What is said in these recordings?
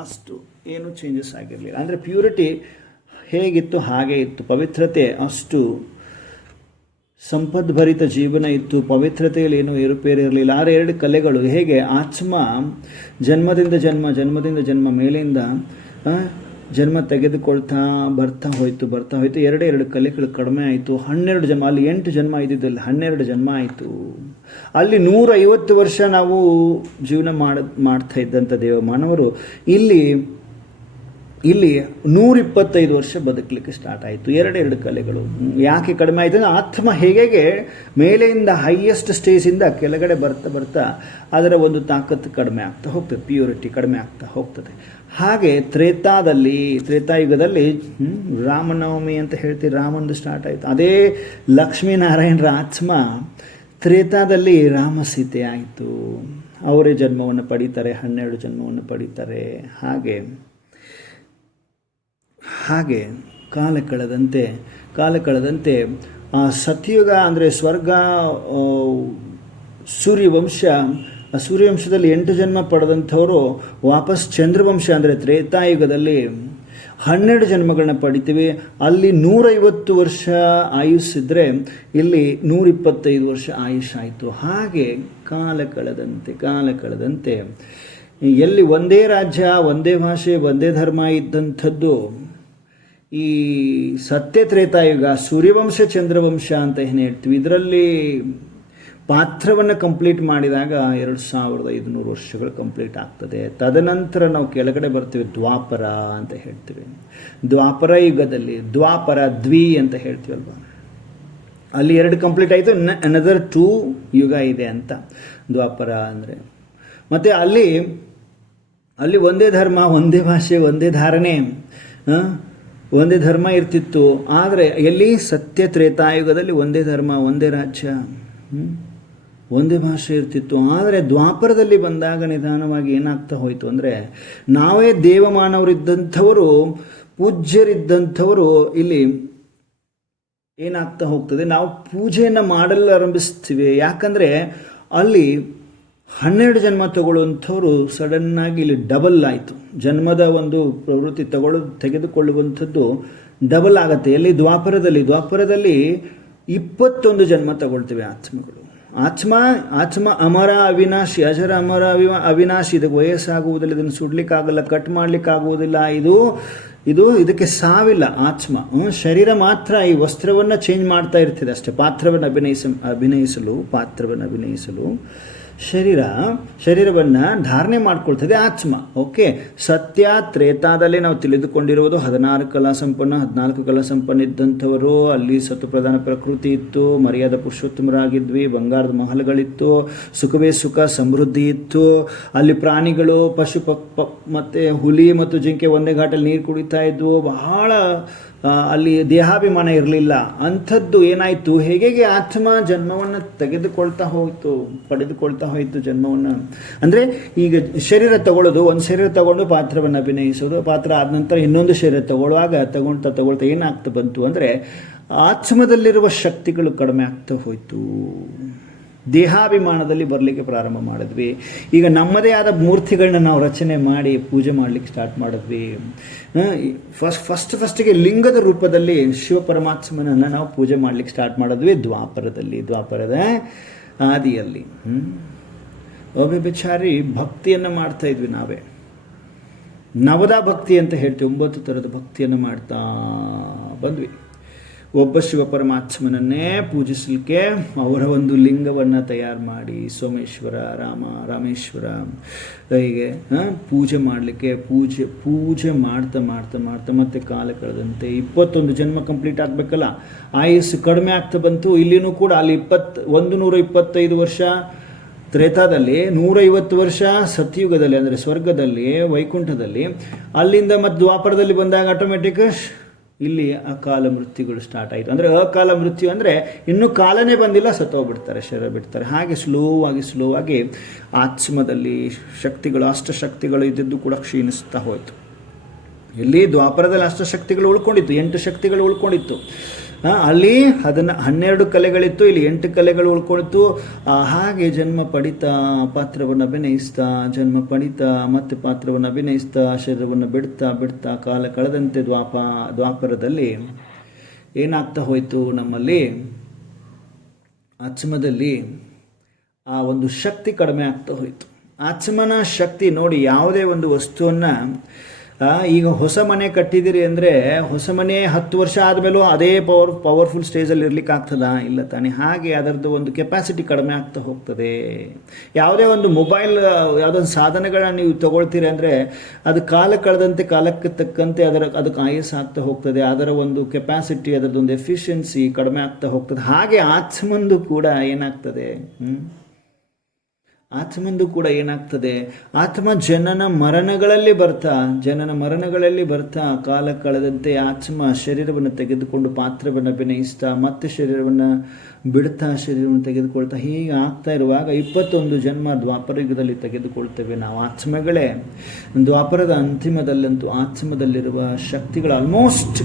ಅಷ್ಟು ಏನೂ ಚೇಂಜಸ್ ಆಗಿರಲಿಲ್ಲ. ಅಂದರೆ ಪ್ಯೂರಿಟಿ ಹೇಗಿತ್ತು ಹಾಗೇ ಇತ್ತು, ಪವಿತ್ರತೆ ಅಷ್ಟು ಸಂಪದ್ಭರಿತ ಜೀವನ ಇತ್ತು, ಪವಿತ್ರತೆಯಲ್ಲಿ ಏನೂ ಏರುಪೇರು ಇರಲಿಲ್ಲ. ಆರು ಎರಡು ಕಲೆಗಳು ಹೇಗೆ ಆತ್ಮ ಜನ್ಮದಿಂದ ಜನ್ಮ ಮೇಲಿಂದ ಜನ್ಮ ತೆಗೆದುಕೊಳ್ತಾ ಬರ್ತಾ ಹೋಯಿತು. ಎರಡು ಕಲೆಗಳು ಕಡಿಮೆ ಆಯಿತು. 12 ಜನ್ಮ, ಅಲ್ಲಿ 8 ಜನ್ಮ ಇದ್ದಿದ್ದಲ್ಲಿ 12 ಜನ್ಮ ಆಯಿತು. ಅಲ್ಲಿ 150 ವರ್ಷ ನಾವು ಜೀವನ ಮಾಡ್ತಾ ಇದ್ದಂಥ ದೇವಮಾನವರು ಇಲ್ಲಿ 125 ವರ್ಷ ಬದುಕಲಿಕ್ಕೆ ಸ್ಟಾರ್ಟ್ ಆಯಿತು. ಎರಡು ಕಲೆಗಳು ಯಾಕೆ ಕಡಿಮೆ ಆಯಿತು ಅಂದರೆ ಆತ್ಮ ಹೇಗೆ ಮೇಲೆಯಿಂದ ಹೈಯೆಸ್ಟ್ ಸ್ಟೇಜಿಂದ ಕೆಳಗಡೆ ಬರ್ತಾ ಅದರ ಒಂದು ತಾಕತ್ತು ಕಡಿಮೆ ಆಗ್ತಾ ಹೋಗ್ತದೆ, ಪ್ಯೂರಿಟಿ ಕಡಿಮೆ ಆಗ್ತಾ ಹೋಗ್ತದೆ. ಹಾಗೆ ತ್ರೇತಾಯುಗದಲ್ಲಿ ರಾಮನವಮಿ ಅಂತ ಹೇಳ್ತೀವಿ, ರಾಮಂದು ಸ್ಟಾರ್ಟ್ ಆಯಿತು. ಅದೇ ಲಕ್ಷ್ಮೀನಾರಾಯಣರ ಆತ್ಮ ತ್ರೇತಾದಲ್ಲಿ ರಾಮ ಸೀತೆ ಆಯಿತು. ಅವರೇ ಜನ್ಮವನ್ನು ಪಡೀತಾರೆ, 12 ಜನ್ಮವನ್ನು ಪಡೀತಾರೆ. ಹಾಗೆ ಕಾಲ ಕಳೆದಂತೆ ಆ ಸತ್ಯುಗ ಅಂದರೆ ಸ್ವರ್ಗ, ಸೂರ್ಯವಂಶದಲ್ಲಿ 8 ಜನ್ಮ ಪಡೆದಂಥವರು ವಾಪಸ್ ಚಂದ್ರವಂಶ ಅಂದರೆ ತ್ರೇತಾಯುಗದಲ್ಲಿ 12 ಜನ್ಮಗಳನ್ನ ಪಡಿತೀವಿ. ಅಲ್ಲಿ 150 ವರ್ಷ ಆಯುಸ್ಸಿದ್ರೆ ಇಲ್ಲಿ 125 ವರ್ಷ ಆಯುಷ್ ಆಯಿತು. ಹಾಗೆ ಕಾಲ ಕಳೆದಂತೆ ಎಲ್ಲಿ ಒಂದೇ ರಾಜ್ಯ, ಒಂದೇ ಭಾಷೆ, ಒಂದೇ ಧರ್ಮ ಇದ್ದಂಥದ್ದು ಈ ಸತ್ಯ ತ್ರೇತಾಯುಗ, ಸೂರ್ಯವಂಶ ಚಂದ್ರವಂಶ ಅಂತ ಏನು ಹೇಳ್ತೀವಿ, ಇದರಲ್ಲಿ ಪಾತ್ರವನ್ನು ಕಂಪ್ಲೀಟ್ ಮಾಡಿದಾಗ 2500 ವರ್ಷಗಳು ಕಂಪ್ಲೀಟ್ ಆಗ್ತದೆ. ತದನಂತರ ನಾವು ಕೆಳಗಡೆ ಬರ್ತೀವಿ, ದ್ವಾಪರ ಅಂತ ಹೇಳ್ತೀವಿ. ದ್ವಾಪರ ಯುಗದಲ್ಲಿ ದ್ವಿ ಅಂತ ಹೇಳ್ತೀವಲ್ವ, ಅಲ್ಲಿ 2 ಕಂಪ್ಲೀಟ್ ಆಯಿತು, ಅನದರ್ 2 ಯುಗ ಇದೆ ಅಂತ ದ್ವಾಪರ ಅಂದರೆ. ಮತ್ತು ಅಲ್ಲಿ ಒಂದೇ ಧರ್ಮ, ಒಂದೇ ಭಾಷೆ, ಒಂದೇ ಧಾರಣೆ, ಒಂದೇ ಧರ್ಮ ಇರ್ತಿತ್ತು. ಆದರೆ ಎಲ್ಲಿ ಸತ್ಯ ತ್ರೇತಾಯುಗದಲ್ಲಿ ಒಂದೇ ಧರ್ಮ, ಒಂದೇ ರಾಜ್ಯ, ಒಂದೇ ಭಾಷೆ ಇರ್ತಿತ್ತು. ಆದರೆ ದ್ವಾಪರದಲ್ಲಿ ಬಂದಾಗ ನಿಧಾನವಾಗಿ ಏನಾಗ್ತಾ ಹೋಯಿತು ಅಂದರೆ, ನಾವೇ ದೇವಮಾನವರಿದ್ದಂಥವರು, ಪೂಜ್ಯರಿದ್ದಂಥವರು ಇಲ್ಲಿ ಏನಾಗ್ತಾ ಹೋಗ್ತದೆ, ನಾವು ಪೂಜೆಯನ್ನು ಮಾಡಲು ಆರಂಭಿಸ್ತೀವಿ. ಯಾಕಂದರೆ ಅಲ್ಲಿ 12 ಜನ್ಮ ತಗೊಳ್ಳುವಂಥವ್ರು ಸಡನ್ನಾಗಿ ಇಲ್ಲಿ ಡಬಲ್ ಆಯಿತು. ಜನ್ಮದ ಒಂದು ಪ್ರವೃತ್ತಿ ತೆಗೆದುಕೊಳ್ಳುವಂಥದ್ದು ಡಬಲ್ ಆಗುತ್ತೆ. ಎಲ್ಲಿ ದ್ವಾಪರದಲ್ಲಿ 21 ಜನ್ಮ ತಗೊಳ್ತೇವೆ ಆತ್ಮಗಳು. ಆತ್ಮ ಅಮರ ಅವಿನಾಶಿ, ಅಜರ ಅಮರ ಅವಿನಾಶಿ. ಇದಕ್ಕೆ ವಯಸ್ಸಾಗುವುದಿಲ್ಲ, ಇದನ್ನು ಸುಡ್ಲಿಕ್ಕಾಗಲ್ಲ, ಕಟ್ ಮಾಡಲಿಕ್ಕಾಗುವುದಿಲ್ಲ. ಇದಕ್ಕೆ ಸಾವಿಲ್ಲ. ಆತ್ಮ ಶರೀರ ಮಾತ್ರ ಈ ವಸ್ತ್ರವನ್ನು ಚೇಂಜ್ ಮಾಡ್ತಾ ಇರ್ತದೆ ಅಷ್ಟೇ, ಪಾತ್ರವನ್ನು ಅಭಿನಯಿಸಲು ಶರೀರವನ್ನು ಧಾರಣೆ ಮಾಡ್ಕೊಳ್ತದೆ ಆತ್ಮ. ಓಕೆ, ಸತ್ಯ ತ್ರೇತಾದಲ್ಲಿ ನಾವು ತಿಳಿದುಕೊಂಡಿರುವುದು 14 ಕಲಾ ಸಂಪನ್ನ ಇದ್ದಂಥವರು. ಅಲ್ಲಿ ಸತ್ವಪ್ರಧಾನ ಪ್ರಕೃತಿ ಇತ್ತು, ಮರ್ಯಾದ ಪುರುಷೋತ್ತಮರಾಗಿದ್ವಿ, ಬಂಗಾರದ ಮಹಲ್ಗಳಿತ್ತು, ಸುಖವೇ ಸುಖ, ಸಮೃದ್ಧಿ ಇತ್ತು. ಅಲ್ಲಿ ಪ್ರಾಣಿಗಳು, ಪಶು ಮತ್ತು ಹುಲಿ ಮತ್ತು ಜಿಂಕೆ ಒಂದೇ ಘಾಟಲ್ಲಿ ನೀರು ಕುಡಿತಾ ಇದ್ವು. ಬಹಳ ಅಲ್ಲಿ ದೇಹಾಭಿಮಾನ ಇರಲಿಲ್ಲ. ಅಂಥದ್ದು ಏನಾಯಿತು, ಹೇಗೆ ಆತ್ಮ ಜನ್ಮವನ್ನು ಪಡೆದುಕೊಳ್ತಾ ಹೋಯಿತು ಜನ್ಮವನ್ನು. ಅಂದರೆ ಈಗ ಶರೀರ ತಗೊಳ್ಳೋದು, ಒಂದು ಶರೀರ ತಗೊಂಡು ಪಾತ್ರವನ್ನು ಅಭಿನಯಿಸೋದು, ಪಾತ್ರ ಆದ ನಂತರ ಇನ್ನೊಂದು ಶರೀರ ತಗೊಳ್ತಾ ಏನಾಗ್ತಾ ಬಂತು ಅಂದರೆ, ಆತ್ಮದಲ್ಲಿರುವ ಶಕ್ತಿಗಳು ಕಡಿಮೆ ಆಗ್ತಾ ಹೋಯಿತು. ದೇಹಾಭಿಮಾನದಲ್ಲಿ ಬರಲಿಕ್ಕೆ ಪ್ರಾರಂಭ ಮಾಡಿದ್ವಿ. ಈಗ ನಮ್ಮದೇ ಆದ ಮೂರ್ತಿಗಳನ್ನ ನಾವು ರಚನೆ ಮಾಡಿ ಪೂಜೆ ಮಾಡಲಿಕ್ಕೆ ಸ್ಟಾರ್ಟ್ ಮಾಡಿದ್ವಿ. ಫಸ್ಟಿಗೆ ಲಿಂಗದ ರೂಪದಲ್ಲಿ ಶಿವ ಪರಮಾತ್ಮನನ್ನು ನಾವು ಪೂಜೆ ಮಾಡಲಿಕ್ಕೆ ಸ್ಟಾರ್ಟ್ ಮಾಡಿದ್ವಿ ದ್ವಾಪರದ ಆದಿಯಲ್ಲಿ. ಅವ್ಯಭಿಚಾರಿ ಭಕ್ತಿಯನ್ನು ಮಾಡ್ತಾ ಇದ್ವಿ ನಾವೇ. ನವದಾ ಭಕ್ತಿ ಅಂತ ಹೇಳ್ತೀವಿ, 9 ಥರದ ಭಕ್ತಿಯನ್ನು ಮಾಡ್ತಾ ಬಂದ್ವಿ. ಒಬ್ಬ ಶಿವ ಪರಮಾತ್ಮನನ್ನೇ ಪೂಜಿಸಲಿಕ್ಕೆ ಅವರ ಒಂದು ಲಿಂಗವನ್ನು ತಯಾರು ಮಾಡಿ, ಸೋಮೇಶ್ವರ, ರಾಮೇಶ್ವರ, ಹೀಗೆ ಪೂಜೆ ಮಾಡಲಿಕ್ಕೆ ಪೂಜೆ ಮಾಡ್ತಾ ಮತ್ತೆ ಕಾಲ ಕಳೆದಂತೆ 21 ಜನ್ಮ ಕಂಪ್ಲೀಟ್ ಆಗಬೇಕಲ್ಲ, ಆಯುಸ್ಸು ಕಡಿಮೆ ಆಗ್ತಾ ಬಂತು. ಇಲ್ಲಿನೂ ಕೂಡ ಅಲ್ಲಿ 125 ವರ್ಷ ತ್ರೇತಾದಲ್ಲಿ, 150 ವರ್ಷ ಸತ್ಯುಗದಲ್ಲಿ ಅಂದರೆ ಸ್ವರ್ಗದಲ್ಲಿ, ವೈಕುಂಠದಲ್ಲಿ. ಅಲ್ಲಿಂದ ಮತ್ತು ದ್ವಾಪರದಲ್ಲಿ ಬಂದಾಗ ಆಟೋಮೆಟಿಕ್ ಇಲ್ಲಿ ಅಕಾಲ ಮೃತ್ಯುಗಳು ಸ್ಟಾರ್ಟ್ ಆಯಿತು. ಅಂದರೆ ಅಕಾಲ ಮೃತ್ಯು ಅಂದರೆ ಇನ್ನೂ ಕಾಲನೇ ಬಂದಿಲ್ಲ, ಸತ್ತೋಗ್ಬಿಡ್ತಾರೆ, ಶರೀರ ಬಿಡ್ತಾರೆ. ಹಾಗೆ ಸ್ಲೋವಾಗಿ ಆತ್ಮದಲ್ಲಿ ಅಷ್ಟಶಕ್ತಿಗಳು ಇದ್ದದ್ದು ಕೂಡ ಕ್ಷೀಣಿಸ್ತಾ ಹೋಯಿತು. ಇಲ್ಲಿ ದ್ವಾಪರದಲ್ಲಿ ಅಷ್ಟಶಕ್ತಿಗಳು ಉಳ್ಕೊಂಡಿತ್ತು, 8 ಶಕ್ತಿಗಳು ಉಳ್ಕೊಂಡಿತ್ತು. ಅಲ್ಲಿ 12 ಕಲೆಗಳಿತ್ತು, ಇಲ್ಲಿ 8 ಕಲೆಗಳು ಉಳ್ಕೊಳ್ತು. ಹಾಗೆ ಜನ್ಮ ಪಡಿತಾ ಪಾತ್ರವನ್ನು ಅಭಿನಯಿಸ್ತಾ, ಜನ್ಮ ಪಡಿತಾ ಮತ್ತೆ ಪಾತ್ರವನ್ನು ಅಭಿನಯಿಸ್ತಾ, ಶರೀರವನ್ನು ಬಿಡ್ತಾ ಬಿಡ್ತಾ ಕಾಲ ಕಳೆದಂತೆ ದ್ವಾಪರದಲ್ಲಿ ಏನಾಗ್ತಾ ಹೋಯಿತು, ನಮ್ಮಲ್ಲಿ ಆತ್ಮದಲ್ಲಿ ಆ ಒಂದು ಶಕ್ತಿ ಕಡಿಮೆ ಆಗ್ತಾ ಹೋಯಿತು. ಆತ್ಮನ ಶಕ್ತಿ ನೋಡಿ, ಯಾವುದೇ ಒಂದು ವಸ್ತುವನ್ನು ಈಗ ಹೊಸ ಮನೆ ಕಟ್ಟಿದ್ದೀರಿ ಅಂದರೆ ಹೊಸ ಮನೆ 10 ವರ್ಷ ಆದಮೇಲೂ ಅದೇ ಪವರ್ಫುಲ್ ಸ್ಟೇಜಲ್ಲಿ ಇರ್ಲಿಕ್ಕೆ ಆಗ್ತದಾ? ಇಲ್ಲ ತಾನೆ. ಹಾಗೆ ಅದರದ್ದು ಒಂದು ಕೆಪಾಸಿಟಿ ಕಡಿಮೆ ಆಗ್ತಾ ಹೋಗ್ತದೆ. ಯಾವುದೇ ಒಂದು ಮೊಬೈಲ್, ಯಾವುದೊಂದು ಸಾಧನಗಳನ್ನ ನೀವು ತಗೊಳ್ತೀರಿ ಅಂದರೆ ಅದು ಕಾಲ ಕಳೆದಂತೆ ಕಾಲಕ್ಕೆ ತಕ್ಕಂತೆ ಅದಕ್ಕೆ ಆಯಸ್ಸು ಆಗ್ತಾ ಹೋಗ್ತದೆ. ಅದರ ಒಂದು ಕೆಪಾಸಿಟಿ, ಅದರದ್ದೊಂದು ಎಫಿಷಿಯನ್ಸಿ ಕಡಿಮೆ ಆಗ್ತಾ ಹೋಗ್ತದೆ. ಹಾಗೆ ಆತ್ಮಂದು ಕೂಡ ಏನಾಗ್ತದೆ, ಆತ್ಮಂದು ಕೂಡ ಏನಾಗ್ತದೆ, ಆತ್ಮ ಜನನ ಮರಣಗಳಲ್ಲಿ ಬರ್ತಾ ಕಾಲ ಕಳೆದಂತೆ ಆತ್ಮ ಶರೀರವನ್ನು ತೆಗೆದುಕೊಂಡು ಪಾತ್ರವನ್ನು ಅಭಿನಯಿಸ್ತಾ ಮತ್ತೆ ಶರೀರವನ್ನು ಬಿಡ್ತಾ ಶರೀರವನ್ನು ತೆಗೆದುಕೊಳ್ತಾ ಹೀಗೆ ಆಗ್ತಾ ಇರುವಾಗ 21 ಜನ್ಮ ದ್ವಾಪರ ಯುಗದಲ್ಲಿ ತೆಗೆದುಕೊಳ್ತೇವೆ ನಾವು ಆತ್ಮಗಳೇ. ದ್ವಾಪರದ ಅಂತಿಮದಲ್ಲಂತೂ ಆತ್ಮದಲ್ಲಿರುವ ಶಕ್ತಿಗಳು ಆಲ್ಮೋಸ್ಟ್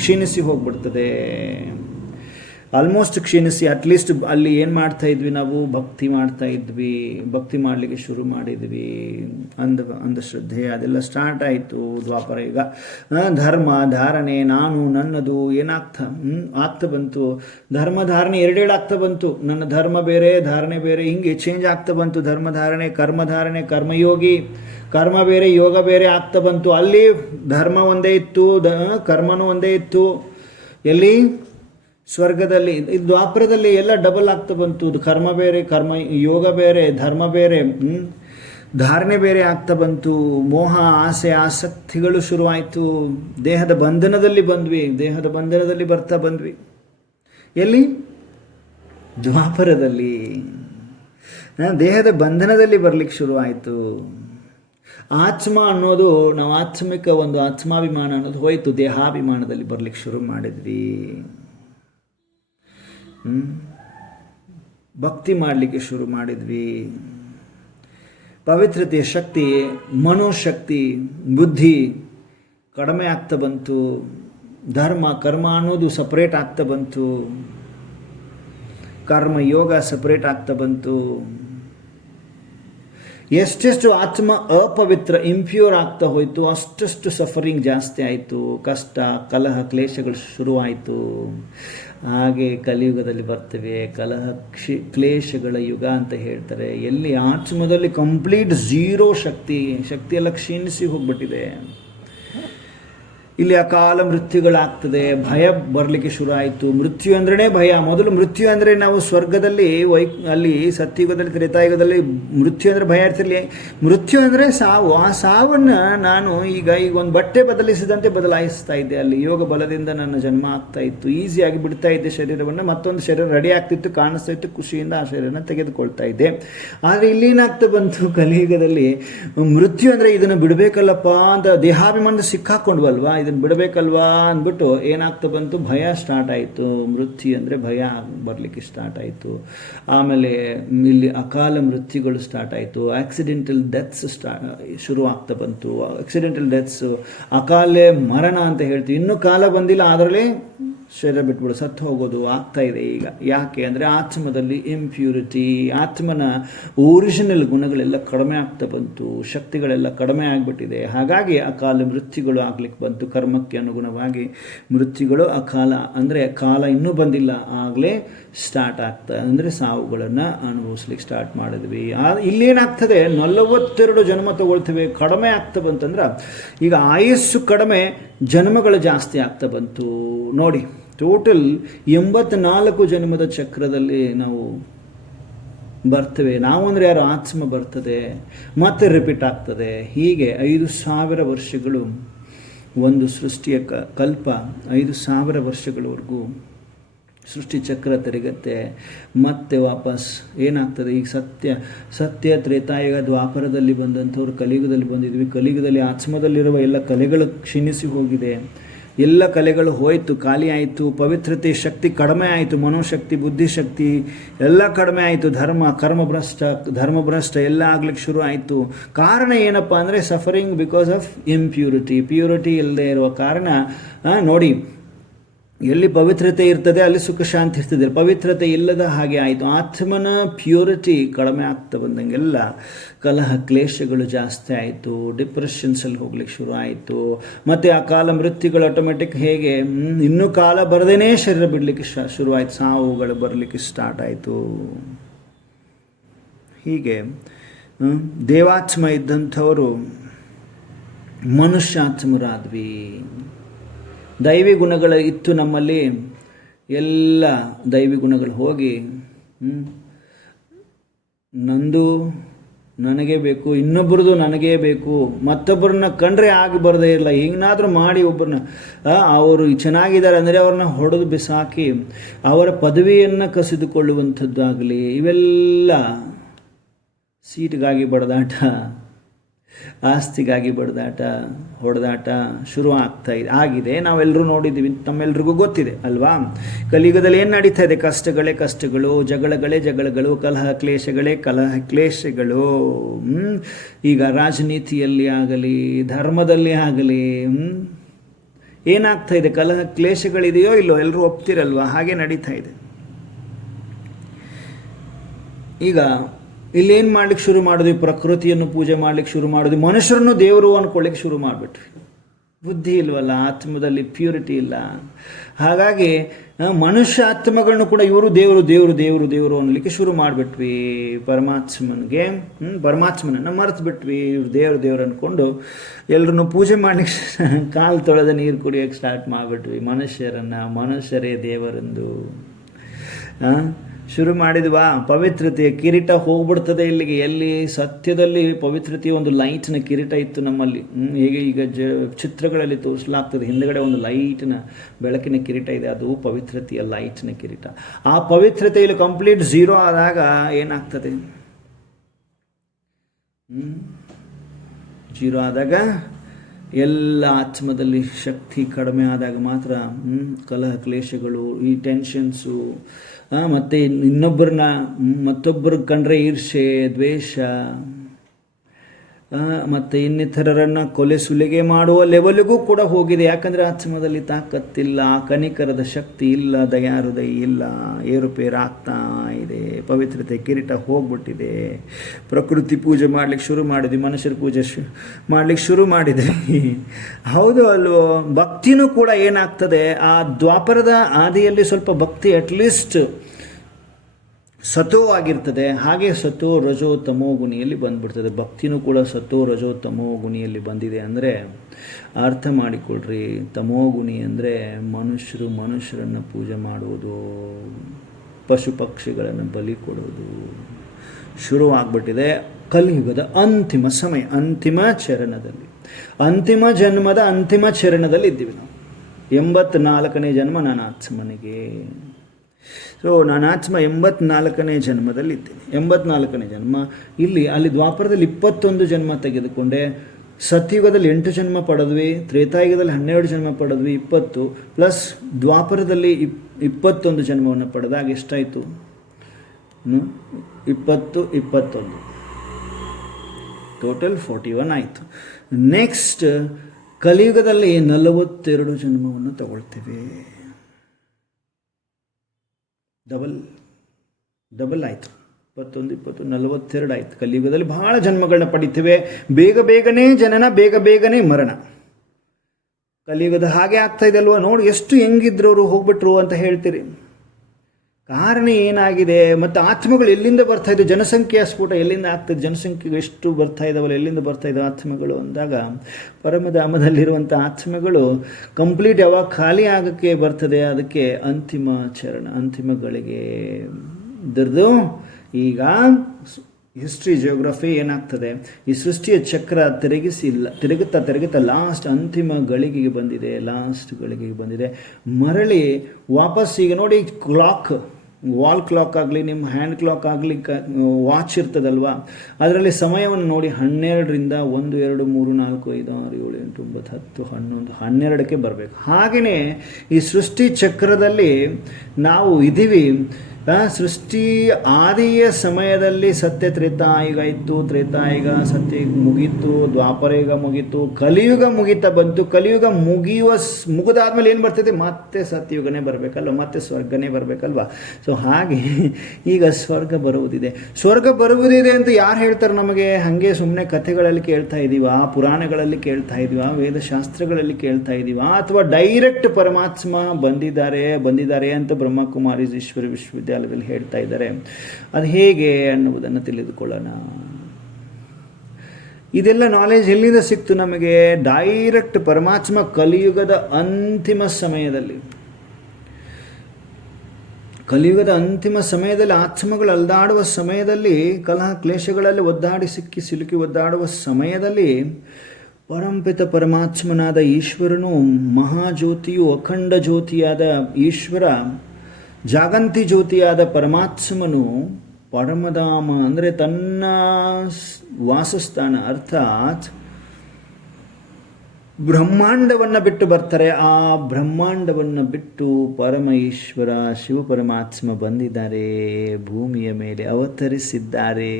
ಕ್ಷೀಣಿಸಿ ಹೋಗ್ಬಿಡ್ತದೆ. ಆಲ್ಮೋಸ್ಟ್ ಕ್ಷೀಣಿಸಿ, ಅಟ್ಲೀಸ್ಟ್ ಅಲ್ಲಿ ಏನು ಮಾಡ್ತಾ ಇದ್ವಿ ನಾವು, ಭಕ್ತಿ ಮಾಡ್ತಾ ಇದ್ವಿ, ಭಕ್ತಿ ಮಾಡಲಿಕ್ಕೆ ಶುರು ಮಾಡಿದ್ವಿ, ಅಂಧಶ್ರದ್ಧೆ ಅದೆಲ್ಲ ಸ್ಟಾರ್ಟ್ ಆಯಿತು ದ್ವಾಪರ ಯುಗ. ಧರ್ಮ ಧಾರಣೆ, ನಾನು ನನ್ನದು ಆಗ್ತಾ ಬಂತು. ಧರ್ಮ ಧಾರಣೆ ಎರಡೇಳು ಆಗ್ತಾ ಬಂತು. ನನ್ನ ಧರ್ಮ ಬೇರೆ, ಧಾರಣೆ ಬೇರೆ, ಹಿಂಗೆ ಚೇಂಜ್ ಆಗ್ತಾ ಬಂತು. ಧರ್ಮ ಧಾರಣೆ, ಕರ್ಮಯೋಗಿ, ಕರ್ಮ ಬೇರೆ ಯೋಗ ಬೇರೆ ಆಗ್ತಾ ಬಂತು. ಅಲ್ಲಿ ಧರ್ಮ ಒಂದೇ ಇತ್ತು, ಕರ್ಮನೂ ಒಂದೇ ಇತ್ತು. ಎಲ್ಲಿ? ಸ್ವರ್ಗದಲ್ಲಿ. ದ್ವಾಪರದಲ್ಲಿ ಎಲ್ಲ ಡಬಲ್ ಆಗ್ತಾ ಬಂತು. ಕರ್ಮ ಬೇರೆ, ಯೋಗ ಬೇರೆ, ಧರ್ಮ ಬೇರೆ, ಧಾರಣೆ ಬೇರೆ ಆಗ್ತಾ ಬಂತು. ಮೋಹ, ಆಸೆ, ಆಸಕ್ತಿಗಳು ಶುರುವಾಯಿತು. ದೇಹದ ಬಂಧನದಲ್ಲಿ ಬರ್ತಾ ಬಂದ್ವಿ. ಎಲ್ಲಿ? ದ್ವಾಪರದಲ್ಲಿ ದೇಹದ ಬಂಧನದಲ್ಲಿ ಬರ್ಲಿಕ್ಕೆ ಶುರುವಾಯಿತು. ಆತ್ಮ ಅನ್ನೋದು, ನಾವು ಆತ್ಮಿಕ ಒಂದು ಆತ್ಮಾಭಿಮಾನ ಅನ್ನೋದು ಹೋಯಿತು, ದೇಹಾಭಿಮಾನದಲ್ಲಿ ಬರ್ಲಿಕ್ಕೆ ಶುರು ಮಾಡಿದ್ವಿ. ಭಕ್ತಿ ಮಾಡಲಿಕ್ಕೆ ಶುರು ಮಾಡಿದ್ವಿ. ಪವಿತ್ರತೆಯ ಶಕ್ತಿ, ಮನೋಶಕ್ತಿ, ಬುದ್ಧಿ ಕಡಿಮೆ ಆಗ್ತಾ ಬಂತು. ಕರ್ಮ ಅನ್ನೋದು ಸಪರೇಟ್ ಆಗ್ತಾ ಬಂತು. ಕರ್ಮ ಯೋಗ ಸಪರೇಟ್ ಆಗ್ತಾ ಬಂತು. ಎಷ್ಟೆಷ್ಟು ಆತ್ಮ ಅಪವಿತ್ರ, ಇಂಪ್ಯೂರ್ ಆಗ್ತಾ ಹೋಯಿತು, ಅಷ್ಟಷ್ಟು ಸಫರಿಂಗ್ ಜಾಸ್ತಿ ಆಯಿತು. ಕಷ್ಟ, ಕಲಹ, ಕ್ಲೇಶಗಳು ಶುರುವಾಯಿತು. ಹಾಗೆ ಕಲಿಯುಗದಲ್ಲಿ ಬರ್ತೇವೆ. ಕಲಹ ಕ್ಲೇಶಗಳ ಯುಗ ಅಂತ ಹೇಳ್ತಾರೆ. ಎಲ್ಲಿ ಆತ್ಮದಲ್ಲಿ ಕಂಪ್ಲೀಟ್ ಝೀರೋ ಶಕ್ತಿ ಎಲ್ಲ ಕ್ಷೀಣಿಸಿ ಹೋಗ್ಬಿಟ್ಟಿದೆ. ಇಲ್ಲಿ ಅಕಾಲ ಮೃತ್ಯುಗಳಾಗ್ತದೆ. ಭಯ ಬರಲಿಕ್ಕೆ ಶುರು ಆಯಿತು. ಮೃತ್ಯು ಅಂದ್ರೇ ಭಯ. ಮೊದಲು ಮೃತ್ಯು ಅಂದರೆ ನಾವು ಸ್ವರ್ಗದಲ್ಲಿ ಅಲ್ಲಿ ಸತ್ಯಯುಗದಲ್ಲಿ, ತ್ರೇತಾಯುಗದಲ್ಲಿ ಮೃತ್ಯು ಅಂದರೆ ಭಯ ಇರ್ತಿರ್ಲಿ. ಮೃತ್ಯು ಅಂದರೆ ಸಾವು. ಆ ಸಾವನ್ನು ನಾನು ಈಗ ಒಂದು ಬಟ್ಟೆ ಬದಲಿಸಿದಂತೆ ಬದಲಾಯಿಸ್ತಾ ಇದ್ದೆ. ಅಲ್ಲಿ ಯೋಗ ಬಲದಿಂದ ನನ್ನ ಜನ್ಮ ಆಗ್ತಾ ಇತ್ತು. ಈಸಿಯಾಗಿ ಬಿಡ್ತಾ ಇದ್ದೆ ಶರೀರವನ್ನು. ಮತ್ತೊಂದು ಶರೀರ ರೆಡಿ ಆಗ್ತಿತ್ತು, ಕಾಣಿಸ್ತಾ ಇತ್ತು. ಖುಷಿಯಿಂದ ಆ ಶರೀರನ ತೆಗೆದುಕೊಳ್ತಾ ಇದ್ದೆ. ಆದರೆ ಇಲ್ಲೇನಾಗ್ತಾ ಬಂತು ಕಲಿಯುಗದಲ್ಲಿ, ಮೃತ್ಯು ಅಂದರೆ ಇದನ್ನು ಬಿಡಬೇಕಲ್ಲಪ್ಪ ಅಂತ ದೇಹಾಭಿಮಾನದ ಸಿಕ್ಕಾಕೊಂಡ್ವಲ್ವಾ, ಇದನ್ನು ಬಿಡಬೇಕಲ್ವಾ ಅಂದ್ಬಿಟ್ಟು ಏನಾಗ್ತಾ ಬಂತು, ಭಯ ಸ್ಟಾರ್ಟ್ ಆಯಿತು. ಮೃತ್ಯು ಅಂದರೆ ಭಯ ಬರಲಿಕ್ಕೆ ಸ್ಟಾರ್ಟ್ ಆಯಿತು. ಆಮೇಲೆ ಇಲ್ಲಿ ಅಕಾಲ ಮೃತ್ಯುಗಳು ಸ್ಟಾರ್ಟ್ ಆಯಿತು. ಆಕ್ಸಿಡೆಂಟಲ್ ಡೆತ್ಸ್ ಶುರು ಆಗ್ತಾ ಬಂತು. ಆಕ್ಸಿಡೆಂಟಲ್ ಡೆತ್ಸು, ಅಕಾಲ ಮರಣ ಅಂತ ಹೇಳ್ತೀವಿ. ಇನ್ನೂ ಕಾಲ ಬಂದಿಲ್ಲ, ಅದರಲ್ಲೇ ಶರೀರ ಬಿಟ್ಬಿಡು ಸತ್ತು ಹೋಗೋದು ಆಗ್ತಾ ಇದೆ ಈಗ. ಯಾಕೆ ಅಂದರೆ ಆತ್ಮದಲ್ಲಿ ಇಂಪ್ಯೂರಿಟಿ, ಆತ್ಮನ ಒರಿಜಿನಲ್ ಗುಣಗಳೆಲ್ಲ ಕಡಿಮೆ ಆಗ್ತಾ ಬಂತು, ಶಕ್ತಿಗಳೆಲ್ಲ ಕಡಿಮೆ ಆಗಿಬಿಟ್ಟಿದೆ. ಹಾಗಾಗಿ ಅಕಾಲ ಮೃತ್ಯುಗಳು ಆಗ್ಲಿಕ್ಕೆ ಬಂತು. ಕರ್ಮಕ್ಕೆ ಅನುಗುಣವಾಗಿ ಮೃತ್ಯುಗಳು, ಅಕಾಲ ಅಂದರೆ ಕಾಲ ಇನ್ನೂ ಬಂದಿಲ್ಲ, ಆಗಲೇ ಸ್ಟಾರ್ಟ್ ಆಗ್ತಾ, ಅಂದರೆ ಸಾವುಗಳನ್ನು ಅನುಭವಿಸ್ಲಿಕ್ಕೆ ಸ್ಟಾರ್ಟ್ ಮಾಡಿದ್ವಿ. ಇಲ್ಲೇನಾಗ್ತದೆ, 42 ಜನ್ಮ ತಗೊಳ್ತೇವೆ. ಕಡಿಮೆ ಆಗ್ತಾ ಬಂತಂದ್ರೆ ಈಗ ಆಯಸ್ಸು ಕಡಿಮೆ, ಜನ್ಮಗಳು ಜಾಸ್ತಿ ಆಗ್ತಾ ಬಂತು. ನೋಡಿ, ಟೋಟಲ್ 84 ಜನ್ಮದ ಚಕ್ರದಲ್ಲಿ ನಾವು ಬರ್ತೇವೆ. ನಾವು ಅಂದರೆ ಯಾರು, ಆತ್ಮ ಬರ್ತದೆ, ಮತ್ತೆ ರಿಪೀಟ್ ಆಗ್ತದೆ. ಹೀಗೆ 5000 ವರ್ಷಗಳು ಒಂದು ಸೃಷ್ಟಿಯ ಕಲ್ಪ. 5000 ವರ್ಷಗಳವರೆಗೂ ಸೃಷ್ಟಿ ಚಕ್ರ ತಿರುಗತ್ತೆ. ಮತ್ತೆ ವಾಪಸ್ ಏನಾಗ್ತದೆ, ಈಗ ಸತ್ಯ ತ್ರೇತಾಯುಗ ದ್ವಾಪರದಲ್ಲಿ ಬಂದಂಥವ್ರು ಕಲಿಯುಗದಲ್ಲಿ ಬಂದಿದ್ವಿ. ಕಲಿಯುಗದಲ್ಲಿ ಆತ್ಮದಲ್ಲಿರುವ ಎಲ್ಲ ಕಲೆಗಳು ಕ್ಷೀಣಿಸಿ ಹೋಗಿದೆ. ಎಲ್ಲ ಕಲೆಗಳು ಹೋಯಿತು, ಖಾಲಿ ಆಯಿತು. ಪವಿತ್ರತೆ ಶಕ್ತಿ ಕಡಿಮೆ ಆಯಿತು. ಮನೋಶಕ್ತಿ, ಬುದ್ಧಿಶಕ್ತಿ ಎಲ್ಲ ಕಡಿಮೆ ಆಯಿತು. ಧರ್ಮಭ್ರಷ್ಟ ಎಲ್ಲ ಆಗ್ಲಿಕ್ಕೆ ಶುರು ಆಯಿತು. ಕಾರಣ ಏನಪ್ಪ ಅಂದರೆ suffering because of impurity. Purity ಇಲ್ಲದೆ ಇರುವ ಕಾರಣ. ನೋಡಿ, ಎಲ್ಲಿ ಪವಿತ್ರತೆ ಇರ್ತದೆ ಅಲ್ಲಿ ಸುಖ ಶಾಂತಿ ಇರ್ತದೆ. ಪವಿತ್ರತೆ ಇಲ್ಲದ ಹಾಗೆ ಆಯಿತು. ಆತ್ಮನ ಪ್ಯೂರಿಟಿ ಕಡಿಮೆ ಆಗ್ತಾ ಬಂದಂಗೆಲ್ಲ ಕಲಹ ಕ್ಲೇಶಗಳು ಜಾಸ್ತಿ ಆಯಿತು, ಡಿಪ್ರೆಷನ್ಸಲ್ಲಿ ಹೋಗ್ಲಿಕ್ಕೆ ಶುರು ಆಯಿತು. ಮತ್ತು ಆ ಕಾಲ ಮೃತ್ಯುಗಳು ಆಟೋಮೆಟಿಕ್ ಹೇಗೆ ಇನ್ನೂ ಕಾಲ ಬರದೇನೇ ಶರೀರ ಬಿಡಲಿಕ್ಕೆ ಶುರುವಾಯಿತು, ಸಾವುಗಳು ಬರಲಿಕ್ಕೆ ಸ್ಟಾರ್ಟ್ ಆಯಿತು. ಹೀಗೆ ದೇವಾತ್ಮ ಇದ್ದಂಥವರು ಮನುಷ್ಯಾತ್ಮರಾದ್ವಿ. ದೈವಿ ಗುಣಗಳ ಇತ್ತು ನಮ್ಮಲ್ಲಿ, ಎಲ್ಲ ದೈವಿ ಗುಣಗಳು ಹೋಗಿ ನಂದು ನನಗೇ ಬೇಕು, ಇನ್ನೊಬ್ಬರದು ನನಗೇ ಬೇಕು, ಮತ್ತೊಬ್ಬರನ್ನ ಕಂಡ್ರೆ ಆಗಿ ಬರದೇ ಇಲ್ಲ, ಹೀಗನಾದರೂ ಮಾಡಿ ಒಬ್ಬರನ್ನ ಅವರು ಚೆನ್ನಾಗಿದ್ದಾರೆ ಅಂದರೆ ಅವ್ರನ್ನ ಹೊಡೆದು ಬಿಸಾಕಿ ಅವರ ಪದವಿಯನ್ನು ಕಸಿದುಕೊಳ್ಳುವಂಥದ್ದಾಗಲಿ, ಇವೆಲ್ಲ ಸೀಟ್ಗಾಗಿ ಬಡದಾಟ, ಆಸ್ತಿಗಾಗಿ ಬಡದಾಟ, ಹೊಡೆದಾಟ ಶುರು ಆಗಿದೆ. ನಾವೆಲ್ಲರೂ ನೋಡಿದ್ದೀವಿ, ತಮ್ಮೆಲ್ರಿಗೂ ಗೊತ್ತಿದೆ ಅಲ್ವಾ. ಕಲಿಯುಗದಲ್ಲಿ ಏನು ನಡೀತಾ ಇದೆ? ಕಷ್ಟಗಳೇ ಕಷ್ಟಗಳು, ಜಗಳಗಳೇ ಜಗಳಗಳು, ಕಲಹ ಕ್ಲೇಶಗಳೇ ಕಲಹ ಕ್ಲೇಶಗಳು. ಈಗ ರಾಜನೀತಿಯಲ್ಲಿ ಆಗಲಿ, ಧರ್ಮದಲ್ಲಿ ಆಗಲಿ ಏನಾಗ್ತಾ ಇದೆ? ಕಲಹ ಕ್ಲೇಶಗಳಿದೆಯೋ ಇಲ್ಲೋ? ಎಲ್ಲರೂ ಒಪ್ತಿರಲ್ವಾ? ಹಾಗೆ ನಡೀತಾ ಇದೆ. ಈಗ ಇಲ್ಲೇನು ಮಾಡ್ಲಿಕ್ಕೆ ಶುರು ಮಾಡಿದ್ವಿ? ಪ್ರಕೃತಿಯನ್ನು ಪೂಜೆ ಮಾಡ್ಲಿಕ್ಕೆ ಶುರು ಮಾಡಿದ್ವಿ, ಮನುಷ್ಯರನ್ನು ದೇವರು ಅಂದ್ಕೊಳ್ಳಿಕ್ಕೆ ಶುರು ಮಾಡಿಬಿಟ್ವಿ. ಬುದ್ಧಿ ಇಲ್ವಲ್ಲ, ಆತ್ಮದಲ್ಲಿ ಪ್ಯೂರಿಟಿ ಇಲ್ಲ. ಹಾಗಾಗಿ ಮನುಷ್ಯ ಆತ್ಮಗಳನ್ನು ಕೂಡ ಇವರು ದೇವರು ದೇವರು ದೇವರು ದೇವರು ಅನ್ನಲಿಕ್ಕೆ ಶುರು ಮಾಡಿಬಿಟ್ವಿ. ಪರಮಾತ್ಮನನ್ನು ಮರೆತು ಬಿಟ್ವಿ. ಇವರು ದೇವರು ದೇವರು ಅಂದ್ಕೊಂಡು ಎಲ್ಲರನ್ನು ಪೂಜೆ ಮಾಡ್ಲಿಕ್ಕೆ ಕಾಲು ತೊಳೆದ ನೀರು ಕುಡಿಯೋಕ್ಕೆ ಸ್ಟಾರ್ಟ್ ಮಾಡಿಬಿಟ್ವಿ. ಮನುಷ್ಯರೇ ದೇವರೆಂದು ಶುರು ಮಾಡಿದ್ವಾ? ಪವಿತ್ರತೆಯ ಕಿರೀಟ ಹೋಗ್ಬಿಡ್ತದೆ ಇಲ್ಲಿಗೆ. ಎಲ್ಲಿ ಸತ್ಯದಲ್ಲಿ ಪವಿತ್ರತೆಯ ಒಂದು ಲೈಟ್ನ ಕಿರೀಟ ಇತ್ತು ನಮ್ಮಲ್ಲಿ. ಹೇಗೆ ಈಗ ಚಿತ್ರಗಳಲ್ಲಿ ತೋರಿಸಲಾಗ್ತದೆ, ಹಿಂದುಗಡೆ ಒಂದು ಲೈಟ್ನ ಬೆಳಕಿನ ಕಿರೀಟ ಇದೆ, ಅದು ಪವಿತ್ರತೆಯ ಲೈಟ್ನ ಕಿರೀಟ. ಆ ಪವಿತ್ರತೆಯಲ್ಲಿ ಕಂಪ್ಲೀಟ್ ಝೀರೋ ಆದಾಗ ಏನಾಗ್ತದೆ? ಜೀರೋ ಆದಾಗ, ಎಲ್ಲ ಆತ್ಮದಲ್ಲಿ ಶಕ್ತಿ ಕಡಿಮೆ ಆದಾಗ ಮಾತ್ರ ಕಲಹ ಕ್ಲೇಶಗಳು, ಈ ಟೆನ್ಷನ್ಸು, ಮತ್ತು ಮತ್ತೊಬ್ಬರು ಕಂಡ್ರೆ ಈರ್ಷೆ, ದ್ವೇಷ, ಮತ್ತು ಇನ್ನಿತರರನ್ನು ಕೊಲೆ ಸುಲಿಗೆ ಮಾಡುವ ಲೆವೆಲ್ಗೂ ಕೂಡ ಹೋಗಿದೆ. ಯಾಕಂದರೆ ಆತ್ಮದಲ್ಲಿ ತಾಕತ್ತಿಲ್ಲ, ಕನಿಕರದ ಶಕ್ತಿ ಇಲ್ಲ, ದಯಾಹೃದಯ ಇಲ್ಲ, ಏರುಪೇರು ಆಗ್ತಾ ಇದೆ. ಪವಿತ್ರತೆ ಕಿರೀಟ ಹೋಗ್ಬಿಟ್ಟಿದೆ. ಪ್ರಕೃತಿ ಪೂಜೆ ಮಾಡ್ಲಿಕ್ಕೆ ಶುರು ಮಾಡಿದ್ವಿ, ಮನುಷ್ಯರ ಪೂಜೆ ಮಾಡ್ಲಿಕ್ಕೆ ಶುರು ಮಾಡಿದ್ವಿ. ಹೌದು ಅಲ್ವೋ? ಭಕ್ತಿನೂ ಕೂಡ ಏನಾಗ್ತದೆ? ಆ ದ್ವಾಪರದ ಆದಿಯಲ್ಲಿ ಸ್ವಲ್ಪ ಭಕ್ತಿ ಅಟ್ಲೀಸ್ಟ್ ಸತೋ ಆಗಿರ್ತದೆ. ಹಾಗೆ ಸತೋ ರಜೋ ತಮೋ ಗುಣಿಯಲ್ಲಿ ಬಂದ್ಬಿಡ್ತದೆ. ಭಕ್ತಿನೂ ಕೂಡ ಸತೋ ರಜೋ ತಮೋ ಗುಣಿಯಲ್ಲಿ ಬಂದಿದೆ ಅಂದರೆ ಅರ್ಥ ಮಾಡಿಕೊಳ್ರಿ. ತಮೋ ಗುಣಿ ಅಂದರೆ ಮನುಷ್ಯರನ್ನು ಪೂಜೆ ಮಾಡುವುದು, ಪಶು ಪಕ್ಷಿಗಳನ್ನು ಬಲಿ ಕೊಡೋದು ಶುರುವಾಗ್ಬಿಟ್ಟಿದೆ. ಕಲಿಯುಗದ ಅಂತಿಮ ಸಮಯ, ಅಂತಿಮ ಚರಣದಲ್ಲಿ, ಅಂತಿಮ ಜನ್ಮದ ಅಂತಿಮ ಚರಣದಲ್ಲಿ ಇದ್ದೀವಿ ನಾವು. 84ನೇ ಜನ್ಮ ನಾನಾತ್ಮನಿಗೆ. ಸೊ ನಾನಾತ್ಮ 84ನೇ ಜನ್ಮದಲ್ಲಿದ್ದೀನಿ. 84ನೇ ಜನ್ಮ ಅಲ್ಲಿ ದ್ವಾಪರದಲ್ಲಿ 21 ಜನ್ಮ ತೆಗೆದುಕೊಂಡೆ. ಸತ್ಯುಗದಲ್ಲಿ 8 ಜನ್ಮ ಪಡೆದ್ವಿ, ತ್ರೇತಾಯುಗದಲ್ಲಿ 12 ಜನ್ಮ ಪಡೆದ್ವಿ, 20 ಪ್ಲಸ್ ದ್ವಾಪರದಲ್ಲಿ 21 ಜನ್ಮವನ್ನು ಪಡೆದಾಗ ಎಷ್ಟಾಯಿತು? 20, 21 ಟೋಟಲ್ 41 ಆಯಿತು. ನೆಕ್ಸ್ಟ್ ಕಲಿಯುಗದಲ್ಲಿ 42 ಜನ್ಮವನ್ನು ತಗೊಳ್ತೇವೆ. ಡಬಲ್ ಆಯಿತು. 21, 20, 42 ಆಯಿತು. ಕಲಿಯುಗದಲ್ಲಿ ಬಹಳ ಜನ್ಮಗಳನ್ನ ಪಡಿತೇವೆ. ಬೇಗನೆ ಜನನ, ಬೇಗನೆ ಮರಣ. ಕಲಿಯುಗದ ಹಾಗೆ ಆಗ್ತಾ ಇದೆ ಅಲ್ವಾ? ನೋಡಿ ಎಷ್ಟು ಹೆಂಗಿದ್ರು ಅವರು, ಹೋಗ್ಬಿಟ್ರು ಅಂತ ಹೇಳ್ತೀರಿ. ಕಾರಣ ಏನಾಗಿದೆ? ಮತ್ತು ಆತ್ಮಗಳು ಎಲ್ಲಿಂದ ಬರ್ತಾ ಇದ್ದವು? ಜನಸಂಖ್ಯೆಯ ಸ್ಫೋಟ ಎಲ್ಲಿಂದ ಆಗ್ತದೆ? ಜನಸಂಖ್ಯೆಗೆ ಎಷ್ಟು ಬರ್ತಾ ಇದ್ದಾವಲ್ಲ, ಎಲ್ಲಿಂದ ಬರ್ತಾ ಇದ್ದಾವೆ ಆತ್ಮಗಳು ಅಂದಾಗ, ಪರಮಧಾಮದಲ್ಲಿರುವಂಥ ಆತ್ಮಗಳು ಕಂಪ್ಲೀಟ್ ಯಾವಾಗ ಖಾಲಿ ಆಗೋಕ್ಕೆ ಬರ್ತದೆ, ಅದಕ್ಕೆ ಅಂತಿಮ ಚರಣ, ಅಂತಿಮ ಗಳಿಗೆ ಇದ್ರದ್ದು. ಈಗ ಹಿಸ್ಟ್ರಿ, ಜಿಯೋಗ್ರಫಿ ಏನಾಗ್ತದೆ? ಈ ಸೃಷ್ಟಿಯ ಚಕ್ರ ತಿರುಗುತ್ತಾ ಲಾಸ್ಟ್ ಅಂತಿಮ ಗಳಿಗೆಗೆ ಬಂದಿದೆ. ಮರಳಿ ವಾಪಸ್ ಈಗ ನೋಡಿ, ವಾಲ್ ಕ್ಲಾಕ್ ಆಗಲಿ, ನಿಮ್ಮ ಹ್ಯಾಂಡ್ ಕ್ಲಾಕ್ ಆಗಲಿ, ವಾಚ್ ಇರ್ತದಲ್ವಾ, ಅದರಲ್ಲಿ ಸಮಯವನ್ನು ನೋಡಿ 12ರಿಂದ 1, 2, 3, 4, 5, 6, 7, 8, 9, 10, 11, 12ಕ್ಕೆ ಬರಬೇಕು. ಹಾಗೆಯೇ ಈ ಸೃಷ್ಟಿ ಚಕ್ರದಲ್ಲಿ ನಾವು ಇದ್ದೀವಿ. ಸೃಷ್ಟಿ ಆದಿಯ ಸಮಯದಲ್ಲಿ ಸತ್ಯ ತ್ರೇತಾಯುಗ ಇತ್ತು, ತ್ರೇತಾಯುಗ ಸತ್ಯ ಮುಗೀತು, ದ್ವಾಪರಯುಗ ಮುಗೀತು, ಕಲಿಯುಗ ಮುಗೀತಾ ಬಂತು. ಕಲಿಯುಗ ಮುಗಿದಾದ್ಮೇಲೆ ಏನು ಬರ್ತದೆ? ಮತ್ತೆ ಸತ್ಯಯುಗನೇ ಬರಬೇಕಲ್ವ, ಮತ್ತೆ ಸ್ವರ್ಗನೇ ಬರಬೇಕಲ್ವ. ಸೊ ಹಾಗೆ ಈಗ ಸ್ವರ್ಗ ಬರುವುದಿದೆ. ಸ್ವರ್ಗ ಬರುವುದಿದೆ ಅಂತ ಯಾರು ಹೇಳ್ತಾರೆ ನಮಗೆ? ಹಾಗೆ ಸುಮ್ಮನೆ ಕಥೆಗಳಲ್ಲಿ ಕೇಳ್ತಾ ಇದ್ದೀವಾ, ಪುರಾಣಗಳಲ್ಲಿ ಕೇಳ್ತಾ ಇದ್ದೀವಾ, ವೇದಶಾಸ್ತ್ರಗಳಲ್ಲಿ ಕೇಳ್ತಾ ಇದ್ದೀವಾ, ಅಥವಾ ಡೈರೆಕ್ಟ್ ಪರಮಾತ್ಮ ಬಂದಿದ್ದಾರೆ ಅಂತ ಬ್ರಹ್ಮಕುಮಾರಿ ಈಶ್ವರ ವಿಶ್ವವಿದ್ಯಾಲಯದಲ್ಲಿ ಹೇಳ್ತಾ ಇದ್ದಾರೆ? ಅದು ಹೇಗೆ ಅನ್ನುವುದನ್ನು ತಿಳಿದುಕೊಳ್ಳೋಣ. ಇದೆಲ್ಲ ನಾಲೆಜ್ ಎಲ್ಲಿಂದ ಸಿಕ್ತು ನಮಗೆ? ಡೈರೆಕ್ಟ್ ಪರಮಾತ್ಮ ಕಲಿಯುಗದ ಅಂತಿಮ ಸಮಯದಲ್ಲಿ ಆತ್ಮಗಳು ಅಲ್ದಾಡುವ ಸಮಯದಲ್ಲಿ, ಕಲಹ ಕ್ಲೇಶಗಳಲ್ಲಿ ಒದ್ದಾಡಿ ಸಿಲುಕಿ ಒದ್ದಾಡುವ ಸಮಯದಲ್ಲಿ ಪರಂಪಿತ ಪರಮಾತ್ಮನಾದ ಈಶ್ವರನು, ಮಹಾಜ್ಯೋತಿಯು, ಅಖಂಡ ಜ್ಯೋತಿಯಾದ ಈಶ್ವರ, ಜಾಗಂತಿ ಜ್ಯೋತಿಯಾದ ಪರಮಾತ್ಮನು ಪರಮಧಾಮ ಅಂದರೆ ತನ್ನ ವಾಸಸ್ಥಾನ ಅರ್ಥಾತ್ ಬ್ರಹ್ಮಾಂಡವನ್ನು ಬಿಟ್ಟು ಬರ್ತಾರೆ. ಆ ಬ್ರಹ್ಮಾಂಡವನ್ನು ಬಿಟ್ಟು ಪರಮ ಈಶ್ವರ ಶಿವ ಪರಮಾತ್ಮ ಬಂದಿದ್ದಾರೆ, ಭೂಮಿಯ ಮೇಲೆ ಅವತರಿಸಿದ್ದಾರೆ.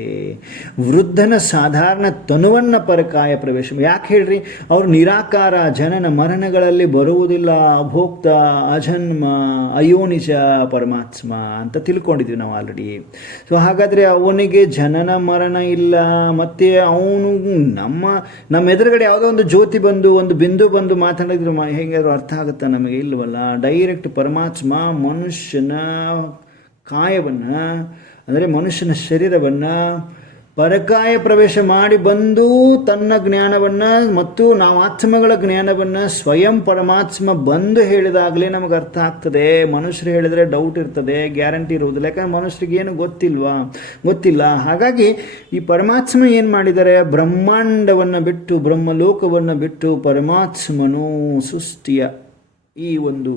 ವೃದ್ಧನ ಸಾಧಾರಣ ತನುವನ್ನು ಪರಕಾಯ ಪ್ರವೇಶ. ಯಾಕೆ ಹೇಳ್ರಿ? ಅವರು ನಿರಾಕಾರ, ಜನನ ಮರಣಗಳಲ್ಲಿ ಬರುವುದಿಲ್ಲ, ಅಭೋಕ್ತ, ಅಜನ್ಮ, ಅಯೋನಿಜ ಪರಮಾತ್ಮ ಅಂತ ತಿಳ್ಕೊಂಡಿದ್ವಿ ನಾವು ಆಲ್ರೆಡಿ. ಸೊ ಹಾಗಾದರೆ ಅವನಿಗೆ ಜನನ ಮರಣ ಇಲ್ಲ. ಮತ್ತು ಅವನು ನಮ್ಮ ಎದುರುಗಡೆ ಯಾವುದೋ ಒಂದು ಜ್ಯೋತಿ ಬಂದು, ಒಂದು ಬಿಂದು ಬಂದು ಮಾತಾಡಿದ್ರು ಹೇಗಾದ್ರು ಅರ್ಥ ಆಗುತ್ತಾ ನಮಗೆ? ಇಲ್ಲವಲ್ಲ. ಡೈರೆಕ್ಟ್ ಪರಮಾತ್ಮ ಮನುಷ್ಯನ ಕಾಯವನ್ನು ಅಂದರೆ ಮನುಷ್ಯನ ಶರೀರವನ್ನು ಪರಕಾಯ ಪ್ರವೇಶ ಮಾಡಿ ಬಂದು ತನ್ನ ಜ್ಞಾನವನ್ನು ಮತ್ತು ನಾವು ಆತ್ಮಗಳ ಜ್ಞಾನವನ್ನು ಸ್ವಯಂ ಪರಮಾತ್ಮ ಬಂದು ಹೇಳಿದಾಗಲೇ ನಮಗೆ ಅರ್ಥ ಆಗ್ತದೆ. ಮನುಷ್ಯರು ಹೇಳಿದರೆ ಡೌಟ್ ಇರ್ತದೆ, ಗ್ಯಾರಂಟಿ ಇರುವುದಿಲ್ಲ. ಯಾಕಂದರೆ ಮನುಷ್ಯರಿಗೆ ಏನು ಗೊತ್ತಿಲ್ಲ. ಹಾಗಾಗಿ ಈ ಪರಮಾತ್ಮ ಏನು ಮಾಡಿದ್ದಾರೆ? ಬ್ರಹ್ಮಾಂಡವನ್ನು ಬಿಟ್ಟು, ಬ್ರಹ್ಮಲೋಕವನ್ನು ಬಿಟ್ಟು ಪರಮಾತ್ಮನು ಸೃಷ್ಟಿಯ ಈ ಒಂದು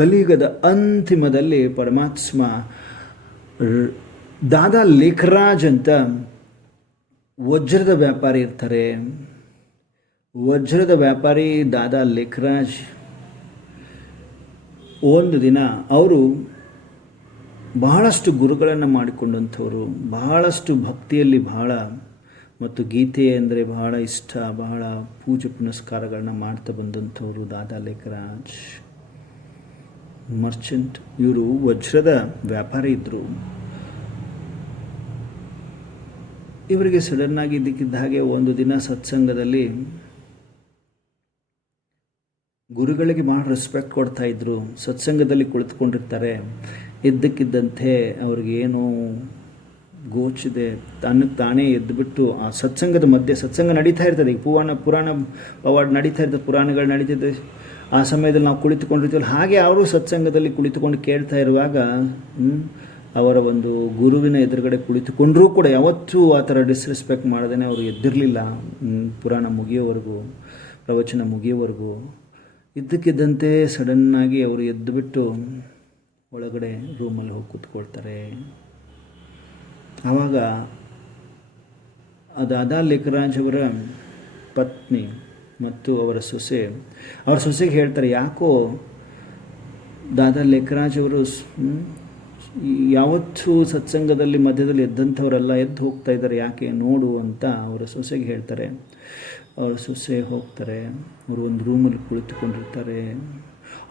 ಕಲಿಯುಗದ ಅಂತಿಮದಲ್ಲಿ ಪರಮಾತ್ಮ ದಾದಾ ಲೇಖರಾಜ್ ಅಂತ ವಜ್ರದ ವ್ಯಾಪಾರಿ ಇರ್ತಾರೆ. ವಜ್ರದ ವ್ಯಾಪಾರಿ ದಾದಾ ಲೇಖರಾಜ್ ಒಂದು ದಿನ ಅವರು ಬಹಳಷ್ಟು ಗುರುಗಳನ್ನು ಮಾಡಿಕೊಂಡಂಥವರು, ಬಹಳಷ್ಟು ಭಕ್ತಿಯಲ್ಲಿ ಮತ್ತು ಗೀತೆ ಅಂದರೆ ಬಹಳ ಇಷ್ಟ, ಬಹಳ ಪೂಜೆ ಪುನಸ್ಕಾರಗಳನ್ನ ಮಾಡ್ತಾ ಬಂದಂಥವರು ದಾದಾ ಲೇಖರಾಜ್ ಮರ್ಚೆಂಟ್. ಇವರು ವಜ್ರದ ವ್ಯಾಪಾರಿ ಇದ್ದರು. ಇವರಿಗೆ ಸಡನ್ನಾಗಿ ಇದ್ದಕ್ಕಿದ್ದ ಹಾಗೆ ಒಂದು ದಿನ ಸತ್ಸಂಗದಲ್ಲಿ ಗುರುಗಳಿಗೆ ಬಹಳ ರೆಸ್ಪೆಕ್ಟ್ ಕೊಡ್ತಾ ಇದ್ರು. ಸತ್ಸಂಗದಲ್ಲಿ ಕುಳಿತುಕೊಂಡಿರ್ತಾರೆ. ಇದ್ದಕ್ಕಿದ್ದಂತೆ ಅವ್ರಿಗೇನೋ ಗೋಚಿದೆ, ತನ್ನಕ್ಕೆ ತಾನೇ ಎದ್ದುಬಿಟ್ಟು ಆ ಸತ್ಸಂಗದ ಮಧ್ಯೆ, ಸತ್ಸಂಗ ನಡೀತಾ ಇರ್ತದೆ, ಈಗ ಪುರಾಣ ಪವಾಡ ನಡೀತಾ ಇರ್ತದೆ, ಪುರಾಣಗಳು ನಡೀತಿದ್ದೆ. ಆ ಸಮಯದಲ್ಲಿ ನಾವು ಕುಳಿತುಕೊಂಡಿರ್ತೀವಲ್ಲ, ಹಾಗೆ ಅವರು ಸತ್ಸಂಗದಲ್ಲಿ ಕುಳಿತುಕೊಂಡು ಕೇಳ್ತಾ ಇರುವಾಗ ಅವರ ಒಂದು ಗುರುವಿನ ಎದುರುಗಡೆ ಕುಳಿತುಕೊಂಡರೂ ಕೂಡ ಯಾವತ್ತೂ ಆ ಥರ ಡಿಸ್ರೆಸ್ಪೆಕ್ಟ್ ಮಾಡದೇ ಅವರು ಎದ್ದಿರಲಿಲ್ಲ. ಪುರಾಣ ಮುಗಿಯೋವರೆಗೂ, ಪ್ರವಚನ ಮುಗಿಯೋವರೆಗೂ. ಇದ್ದಕ್ಕಿದ್ದಂತೆ ಸಡನ್ನಾಗಿ ಅವರು ಎದ್ದುಬಿಟ್ಟು ಒಳಗಡೆ ರೂಮಲ್ಲಿ ಹೋಗಿ ಕೂತ್ಕೊಳ್ತಾರೆ. ಆವಾಗ ದಾದಾ ಲೇಖರಾಜ್ ಅವರ ಪತ್ನಿ ಮತ್ತು ಅವರ ಸೊಸೆಗೆ ಹೇಳ್ತಾರೆ, ಯಾಕೋ ದಾದಾ ಲೇಖರಾಜ್ ಅವರು ಯಾವತ್ತೂ ಸತ್ಸಂಗದಲ್ಲಿ ಮಧ್ಯದಲ್ಲಿ ಎದ್ದಂಥವರೆಲ್ಲ ಎದ್ದು ಹೋಗ್ತಾ ಇದ್ದಾರೆ, ಯಾಕೆ ನೋಡು ಅಂತ ಅವರ ಸೊಸೆಗೆ ಹೇಳ್ತಾರೆ. ಅವರ ಸೊಸೆ ಹೋಗ್ತಾರೆ. ಅವರು ಒಂದು ರೂಮಲ್ಲಿ ಕುಳಿತುಕೊಂಡಿರ್ತಾರೆ.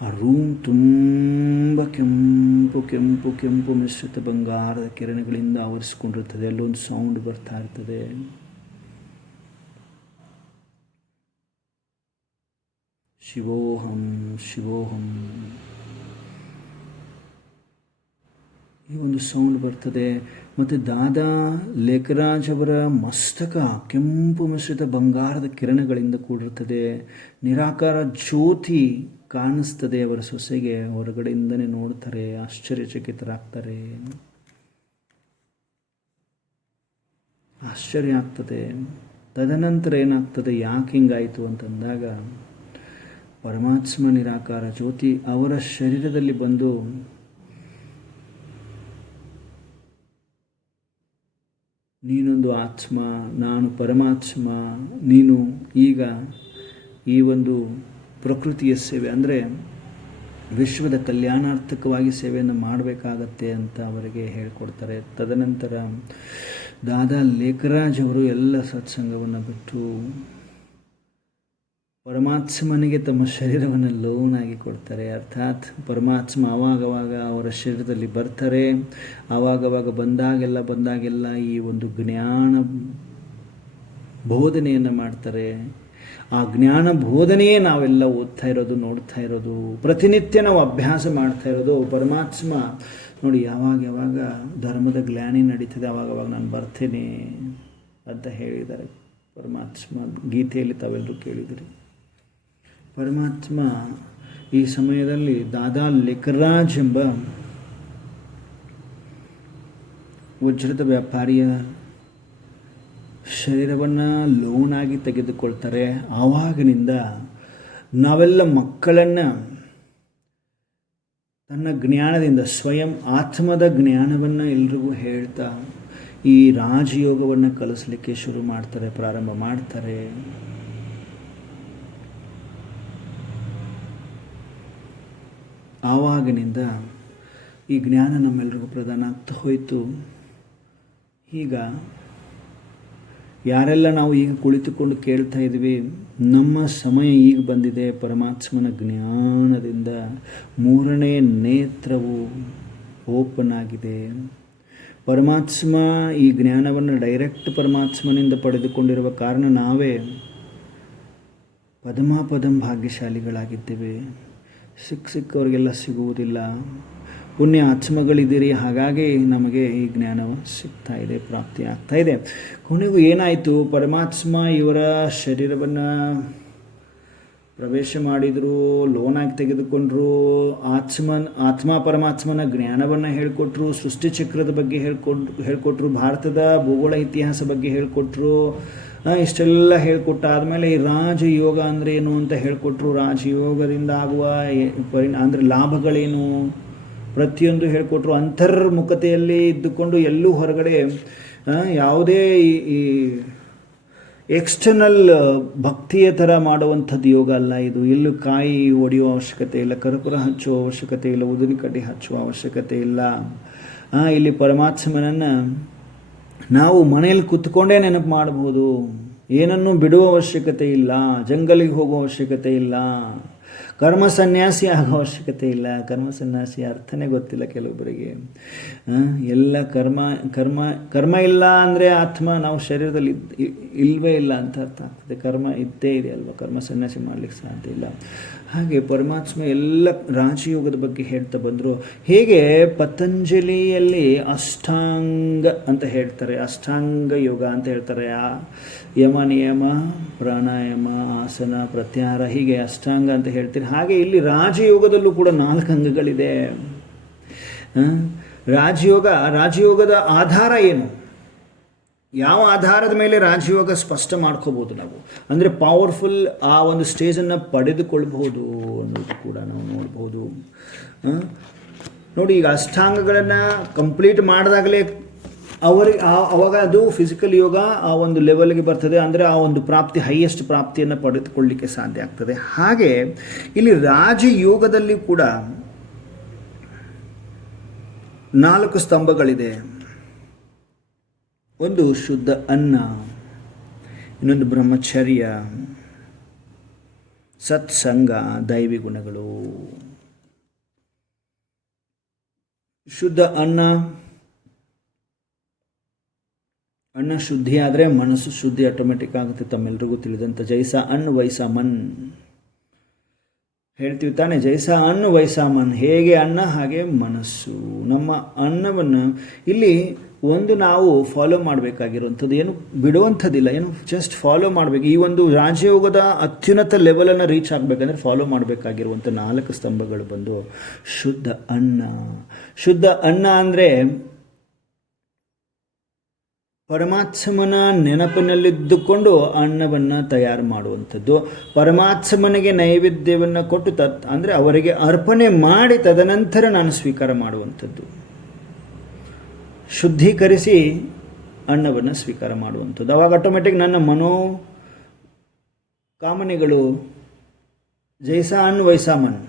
ಆ ರೂಮ್ ತುಂಬ ಕೆಂಪು ಕೆಂಪು ಕೆಂಪು ಮಿಶ್ರಿತ ಬಂಗಾರದ ಕಿರಣಗಳಿಂದ ಆವರಿಸ್ಕೊಂಡಿರ್ತದೆ. ಅಲ್ಲೊಂದು ಸೌಂಡ್ ಬರ್ತಾ ಇರ್ತದೆ. ಶಿವೋಹಂ ಶಿವೋಹಂ ಈ ಒಂದು ಸೌಂಡ್ ಬರ್ತದೆ. ಮತ್ತು ದಾದಾ ಲೇಖರಾಜ್ ಅವರ ಮಸ್ತಕ ಕೆಂಪು ಮಿಶ್ರಿತ ಬಂಗಾರದ ಕಿರಣಗಳಿಂದ ಕೂಡಿರ್ತದೆ. ನಿರಾಕಾರ ಜ್ಯೋತಿ ಕಾಣಿಸ್ತದೆ. ಅವರ ಸೊಸೆಗೆ ಹೊರಗಡೆಯಿಂದನೇ ನೋಡ್ತಾರೆ, ಆಶ್ಚರ್ಯಚಕಿತರಾಗ್ತಾರೆ. ಆಶ್ಚರ್ಯ ಆಗ್ತದೆ. ತದನಂತರ ಏನಾಗ್ತದೆ, ಯಾಕೆ ಹಿಂಗಾಯಿತು ಅಂತಂದಾಗ ಪರಮಾತ್ಮ ನಿರಾಕಾರ ಜ್ಯೋತಿ ಅವರ ಶರೀರದಲ್ಲಿ ಬಂದು ನೀನೊಂದು ಆತ್ಮ, ನಾನು ಪರಮಾತ್ಮ, ನೀನು ಈಗ ಈ ಒಂದು ಪ್ರಕೃತಿಯ ಸೇವೆ ಅಂದರೆ ವಿಶ್ವದ ಕಲ್ಯಾಣಾರ್ಥಕವಾಗಿ ಸೇವೆಯನ್ನು ಮಾಡಬೇಕಾಗತ್ತೆ ಅಂತ ಅವರಿಗೆ ಹೇಳಿಕೊಡ್ತಾರೆ. ತದನಂತರ ದಾದಾ ಲೇಖರಾಜ್ ಅವರು ಎಲ್ಲ ಸತ್ಸಂಗವನ್ನು ಬಿಟ್ಟು ಪರಮಾತ್ಮನಿಗೆ ತಮ್ಮ ಶರೀರವನ್ನು ಲೋನಾಗಿ ಕೊಡ್ತಾರೆ. ಅರ್ಥಾತ್ ಪರಮಾತ್ಮ ಆವಾಗವಾಗ ಅವರ ಶರೀರದಲ್ಲಿ ಬರ್ತಾರೆ. ಆವಾಗವಾಗ ಬಂದಾಗೆಲ್ಲ ಈ ಒಂದು ಜ್ಞಾನ ಬೋಧನೆಯನ್ನು ಮಾಡ್ತಾರೆ. ಆ ಜ್ಞಾನ ಬೋಧನೆಯೇ ನಾವೆಲ್ಲ ಓದ್ತಾ ಇರೋದು, ನೋಡ್ತಾ ಇರೋದು, ಪ್ರತಿನಿತ್ಯ ನಾವು ಅಭ್ಯಾಸ ಮಾಡ್ತಾ ಇರೋದು. ಪರಮಾತ್ಮ ನೋಡಿ ಯಾವಾಗ ಧರ್ಮದ ಗ್ಲಾನಿ ನಡೀತದೆ ಆವಾಗವಾಗ ನಾನು ಬರ್ತೇನೆ ಅಂತ ಹೇಳಿದ್ದಾರೆ ಪರಮಾತ್ಮ. ಗೀತೆಯಲ್ಲಿ ತಾವೆಲ್ಲರೂ ಕೇಳಿದಿರಿ. ಪರಮಾತ್ಮ ಈ ಸಮಯದಲ್ಲಿ ದಾದಾ ಲೇಖರಾಜ್ ಎಂಬ ವಜ್ರದ ವ್ಯಾಪಾರಿಯ ಶರೀರವನ್ನು ಲೋನಾಗಿ ತೆಗೆದುಕೊಳ್ತಾರೆ. ಆವಾಗಿನಿಂದ ನಾವೆಲ್ಲ ಮಕ್ಕಳನ್ನು ತನ್ನ ಜ್ಞಾನದಿಂದ ಸ್ವಯಂ ಆತ್ಮದ ಜ್ಞಾನವನ್ನು ಎಲ್ರಿಗೂ ಹೇಳ್ತಾ ಈ ರಾಜಯೋಗವನ್ನು ಕಲಿಸಲಿಕ್ಕೆ ಶುರು ಮಾಡ್ತಾರೆ, ಪ್ರಾರಂಭ ಮಾಡ್ತಾರೆ. ಆವಾಗಿನಿಂದ ಈ ಜ್ಞಾನ ನಮ್ಮೆಲ್ರಿಗೂ ಪ್ರದಾನ ಆಗ್ತಾ ಹೋಯಿತು. ಈಗ ಯಾರೆಲ್ಲ ನಾವು ಈಗ ಕುಳಿತುಕೊಂಡು ಕೇಳ್ತಾ ಇದ್ವಿ, ನಮ್ಮ ಸಮಯ ಈಗ ಬಂದಿದೆ. ಪರಮಾತ್ಮನ ಜ್ಞಾನದಿಂದ ಮೂರನೇ ನೇತ್ರವು ಓಪನ್ ಆಗಿದೆ. ಪರಮಾತ್ಮ ಈ ಜ್ಞಾನವನ್ನು ಡೈರೆಕ್ಟ್ ಪರಮಾತ್ಮನಿಂದ ಪಡೆದುಕೊಂಡಿರುವ ಕಾರಣ ನಾವೇ ಪದಂ ಭಾಗ್ಯಶಾಲಿಗಳಾಗಿದ್ದೇವೆ. ಸಿಕ್ಕವರಿಗೆಲ್ಲ ಸಿಗುವುದಿಲ್ಲ. ಪುಣ್ಯ ಆತ್ಮಗಳಿದ್ದೀರಿ, ಹಾಗಾಗಿ ನಮಗೆ ಈ ಜ್ಞಾನವು ಸಿಗ್ತಾ ಇದೆ, ಪ್ರಾಪ್ತಿ ಆಗ್ತಾ ಇದೆ. ಕೊನೆಗೂ ಏನಾಯಿತು, ಪರಮಾತ್ಮ ಇವರ ಶರೀರವನ್ನು ಪ್ರವೇಶ ಮಾಡಿದರು, ಲೋನಾಗಿ ತೆಗೆದುಕೊಂಡ್ರು. ಆತ್ಮ ಪರಮಾತ್ಮನ ಜ್ಞಾನವನ್ನು ಹೇಳಿಕೊಟ್ರು, ಸೃಷ್ಟಿ ಚಕ್ರದ ಬಗ್ಗೆ ಹೇಳಿಕೊಟ್ರು, ಭಾರತದ ಭೂಗೋಳ ಇತಿಹಾಸ ಬಗ್ಗೆ ಹೇಳಿಕೊಟ್ರು. ಇಷ್ಟೆಲ್ಲ ಹೇಳಿಕೊಟ್ಟಾದಮೇಲೆ ಈ ರಾಜಯೋಗ ಅಂದರೆ ಏನು ಅಂತ ಹೇಳಿಕೊಟ್ರು. ರಾಜಯೋಗದಿಂದ ಆಗುವ ಅಂದರೆ ಲಾಭಗಳೇನು ಪ್ರತಿಯೊಂದು ಹೇಳಿಕೊಟ್ರು. ಅಂತರ್ಮುಖತೆಯಲ್ಲಿ ಇದ್ದುಕೊಂಡು ಎಲ್ಲೂ ಹೊರಗಡೆ ಯಾವುದೇ ಈ ಎಕ್ಸ್ಟರ್ನಲ್ ಭಕ್ತಿಯ ಥರ ಮಾಡುವಂಥದ್ದು ಯೋಗ ಅಲ್ಲ ಇದು. ಎಲ್ಲೂ ಕಾಯಿ ಒಡೆಯುವ ಅವಶ್ಯಕತೆ ಇಲ್ಲ, ಕರ್ಪೂರ ಹಚ್ಚುವ ಅವಶ್ಯಕತೆ ಇಲ್ಲ, ಉದಿನ ಕಡ್ಡಿ ಹಚ್ಚುವ ಅವಶ್ಯಕತೆ ಇಲ್ಲ. ಇಲ್ಲಿ ಪರಮಾತ್ಮನನ್ನು ನಾವು ಮನೆಯಲ್ಲಿ ಕೂತ್ಕೊಂಡೇ ನೆನಪು ಮಾಡಬಹುದು. ಏನನ್ನೂ ಬಿಡುವ ಅವಶ್ಯಕತೆ ಇಲ್ಲ, ಜಂಗಲಿಗೆ ಹೋಗುವ ಅವಶ್ಯಕತೆ ಇಲ್ಲ, ಕರ್ಮ ಸನ್ಯಾಸಿ ಆಗೋ ಅವಶ್ಯಕತೆ ಇಲ್ಲ. ಕರ್ಮ ಸನ್ಯಾಸಿ ಅರ್ಥನೇ ಗೊತ್ತಿಲ್ಲ ಕೆಲವೊಬ್ಬರಿಗೆ. ಎಲ್ಲ ಕರ್ಮ ಇಲ್ಲ ಅಂದರೆ ಆತ್ಮ ನಾವು ಶರೀರದಲ್ಲಿ ಇಲ್ಲವೇ ಇಲ್ಲ ಅಂತ ಅರ್ಥ ಆಗ್ತದೆ. ಕರ್ಮ ಇದ್ದೇ ಇದೆ ಅಲ್ವಾ, ಕರ್ಮ ಸನ್ಯಾಸಿ ಮಾಡಲಿಕ್ಕೆ ಸಾಧ್ಯ ಇಲ್ಲ. ಹಾಗೆ ಪರಮಾತ್ಮ ಎಲ್ಲ ರಾಜಯೋಗದ ಬಗ್ಗೆ ಹೇಳ್ತಾ ಬಂದರು. ಹೇಗೆ ಪತಂಜಲಿಯಲ್ಲಿ ಅಷ್ಟಾಂಗ ಅಂತ ಹೇಳ್ತಾರೆ, ಅಷ್ಟಾಂಗ ಯೋಗ ಅಂತ ಹೇಳ್ತಾರೆ. ಯಮ ನಿಯಮ ಪ್ರಾಣಾಯಾಮ ಆಸನ ಪ್ರತ್ಯಾಹಾರ ಹೀಗೆ ಅಷ್ಟಾಂಗ ಅಂತ ಹೇಳ್ತೀರಿ. ಹಾಗೆ ಇಲ್ಲಿ ರಾಜಯೋಗದಲ್ಲೂ ಕೂಡ 4 ಅಂಗಗಳಿದೆ. ರಾಜಯೋಗದ ಆಧಾರ ಏನು, ಯಾವ ಆಧಾರದ ಮೇಲೆ ರಾಜಯೋಗ ಸ್ಪಷ್ಟ ಮಾಡ್ಕೋಬೋದು ನಾವು, ಅಂದರೆ ಪವರ್ಫುಲ್ ಆ ಒಂದು ಸ್ಟೇಜನ್ನು ಪಡೆದುಕೊಳ್ಬಹುದು ಅನ್ನೋದು ಕೂಡ ನಾವು ನೋಡ್ಬೋದು. ನೋಡಿ, ಈಗ ಅಷ್ಟಾಂಗಗಳನ್ನು ಕಂಪ್ಲೀಟ್ ಮಾಡಿದಾಗಲೇ ಅವಾಗ ಅದು ಫಿಸಿಕಲ್ ಯೋಗ ಆ ಒಂದು ಲೆವೆಲ್ಗೆ ಬರ್ತದೆ. ಅಂದರೆ ಆ ಒಂದು ಪ್ರಾಪ್ತಿ, ಹೈಯೆಸ್ಟ್ ಪ್ರಾಪ್ತಿಯನ್ನು ಪಡೆದುಕೊಳ್ಳಲಿಕ್ಕೆ ಸಾಧ್ಯ ಆಗ್ತದೆ. ಹಾಗೆ ಇಲ್ಲಿ ರಾಜಯೋಗದಲ್ಲಿ ಕೂಡ 4 ಸ್ತಂಭಗಳಿದೆ. ಒಂದು ಶುದ್ಧ ಅನ್ನ, ಇನ್ನೊಂದು ಬ್ರಹ್ಮಚರ್ಯ, ಸತ್ಸಂಗ, ದೈವಿ ಗುಣಗಳು. ಶುದ್ಧ ಅನ್ನ ಶುದ್ಧಿ ಆದರೆ ಮನಸ್ಸು ಶುದ್ಧಿ ಆಟೋಮೆಟಿಕ್ ಆಗುತ್ತೆ. ತಮ್ಮೆಲ್ಲರಿಗೂ ತಿಳಿದಂಥ ಜೈಸಾ ಅನ್ನ ವೈಸಾ ಮನ್ ಹೇಳ್ತೀವಿ ತಾನೆ. ಜೈಸಾ ಅನ್ನ ವೈಸಾ ಮನ್, ಹೇಗೆ ಅನ್ನ ಹಾಗೆ ಮನಸ್ಸು. ನಮ್ಮ ಅನ್ನವನ್ನು ಇಲ್ಲಿ ಒಂದು ನಾವು ಫಾಲೋ ಮಾಡಬೇಕಾಗಿರುವಂಥದ್ದು, ಏನು ಬಿಡುವಂಥದ್ದಿಲ್ಲ, ಏನು ಜಸ್ಟ್ ಫಾಲೋ ಮಾಡಬೇಕು. ಈ ಒಂದು ರಾಜಯೋಗದ ಅತ್ಯುನ್ನತ ಲೆವೆಲನ್ನು ರೀಚ್ ಆಗಬೇಕಂದ್ರೆ ಫಾಲೋ ಮಾಡಬೇಕಾಗಿರುವಂಥ 4 ಸ್ತಂಭಗಳು ಬಂದು ಶುದ್ಧ ಅನ್ನ. ಶುದ್ಧ ಅನ್ನ ಅಂದರೆ ಪರಮಾತ್ಮನ ನೆನಪಿನಲ್ಲಿದ್ದುಕೊಂಡು ಅನ್ನವನ್ನು ತಯಾರು ಮಾಡುವಂಥದ್ದು. ಪರಮಾತ್ಮನಿಗೆ ನೈವೇದ್ಯವನ್ನು ಕೊಟ್ಟು ಅಂದರೆ ಅವರಿಗೆ ಅರ್ಪಣೆ ಮಾಡಿ ತದನಂತರ ನಾನು ಸ್ವೀಕಾರ ಮಾಡುವಂಥದ್ದು. ಶುದ್ಧೀಕರಿಸಿ ಅನ್ನವನ್ನು ಸ್ವೀಕಾರ ಮಾಡುವಂಥದ್ದು. ಅವಾಗ ಆಟೋಮೆಟಿಕ್ ನನ್ನ ಕಾಮನೆಗಳು ಜೈಸಾ ಅನ್ನ ವೈಸಾ ಮನ್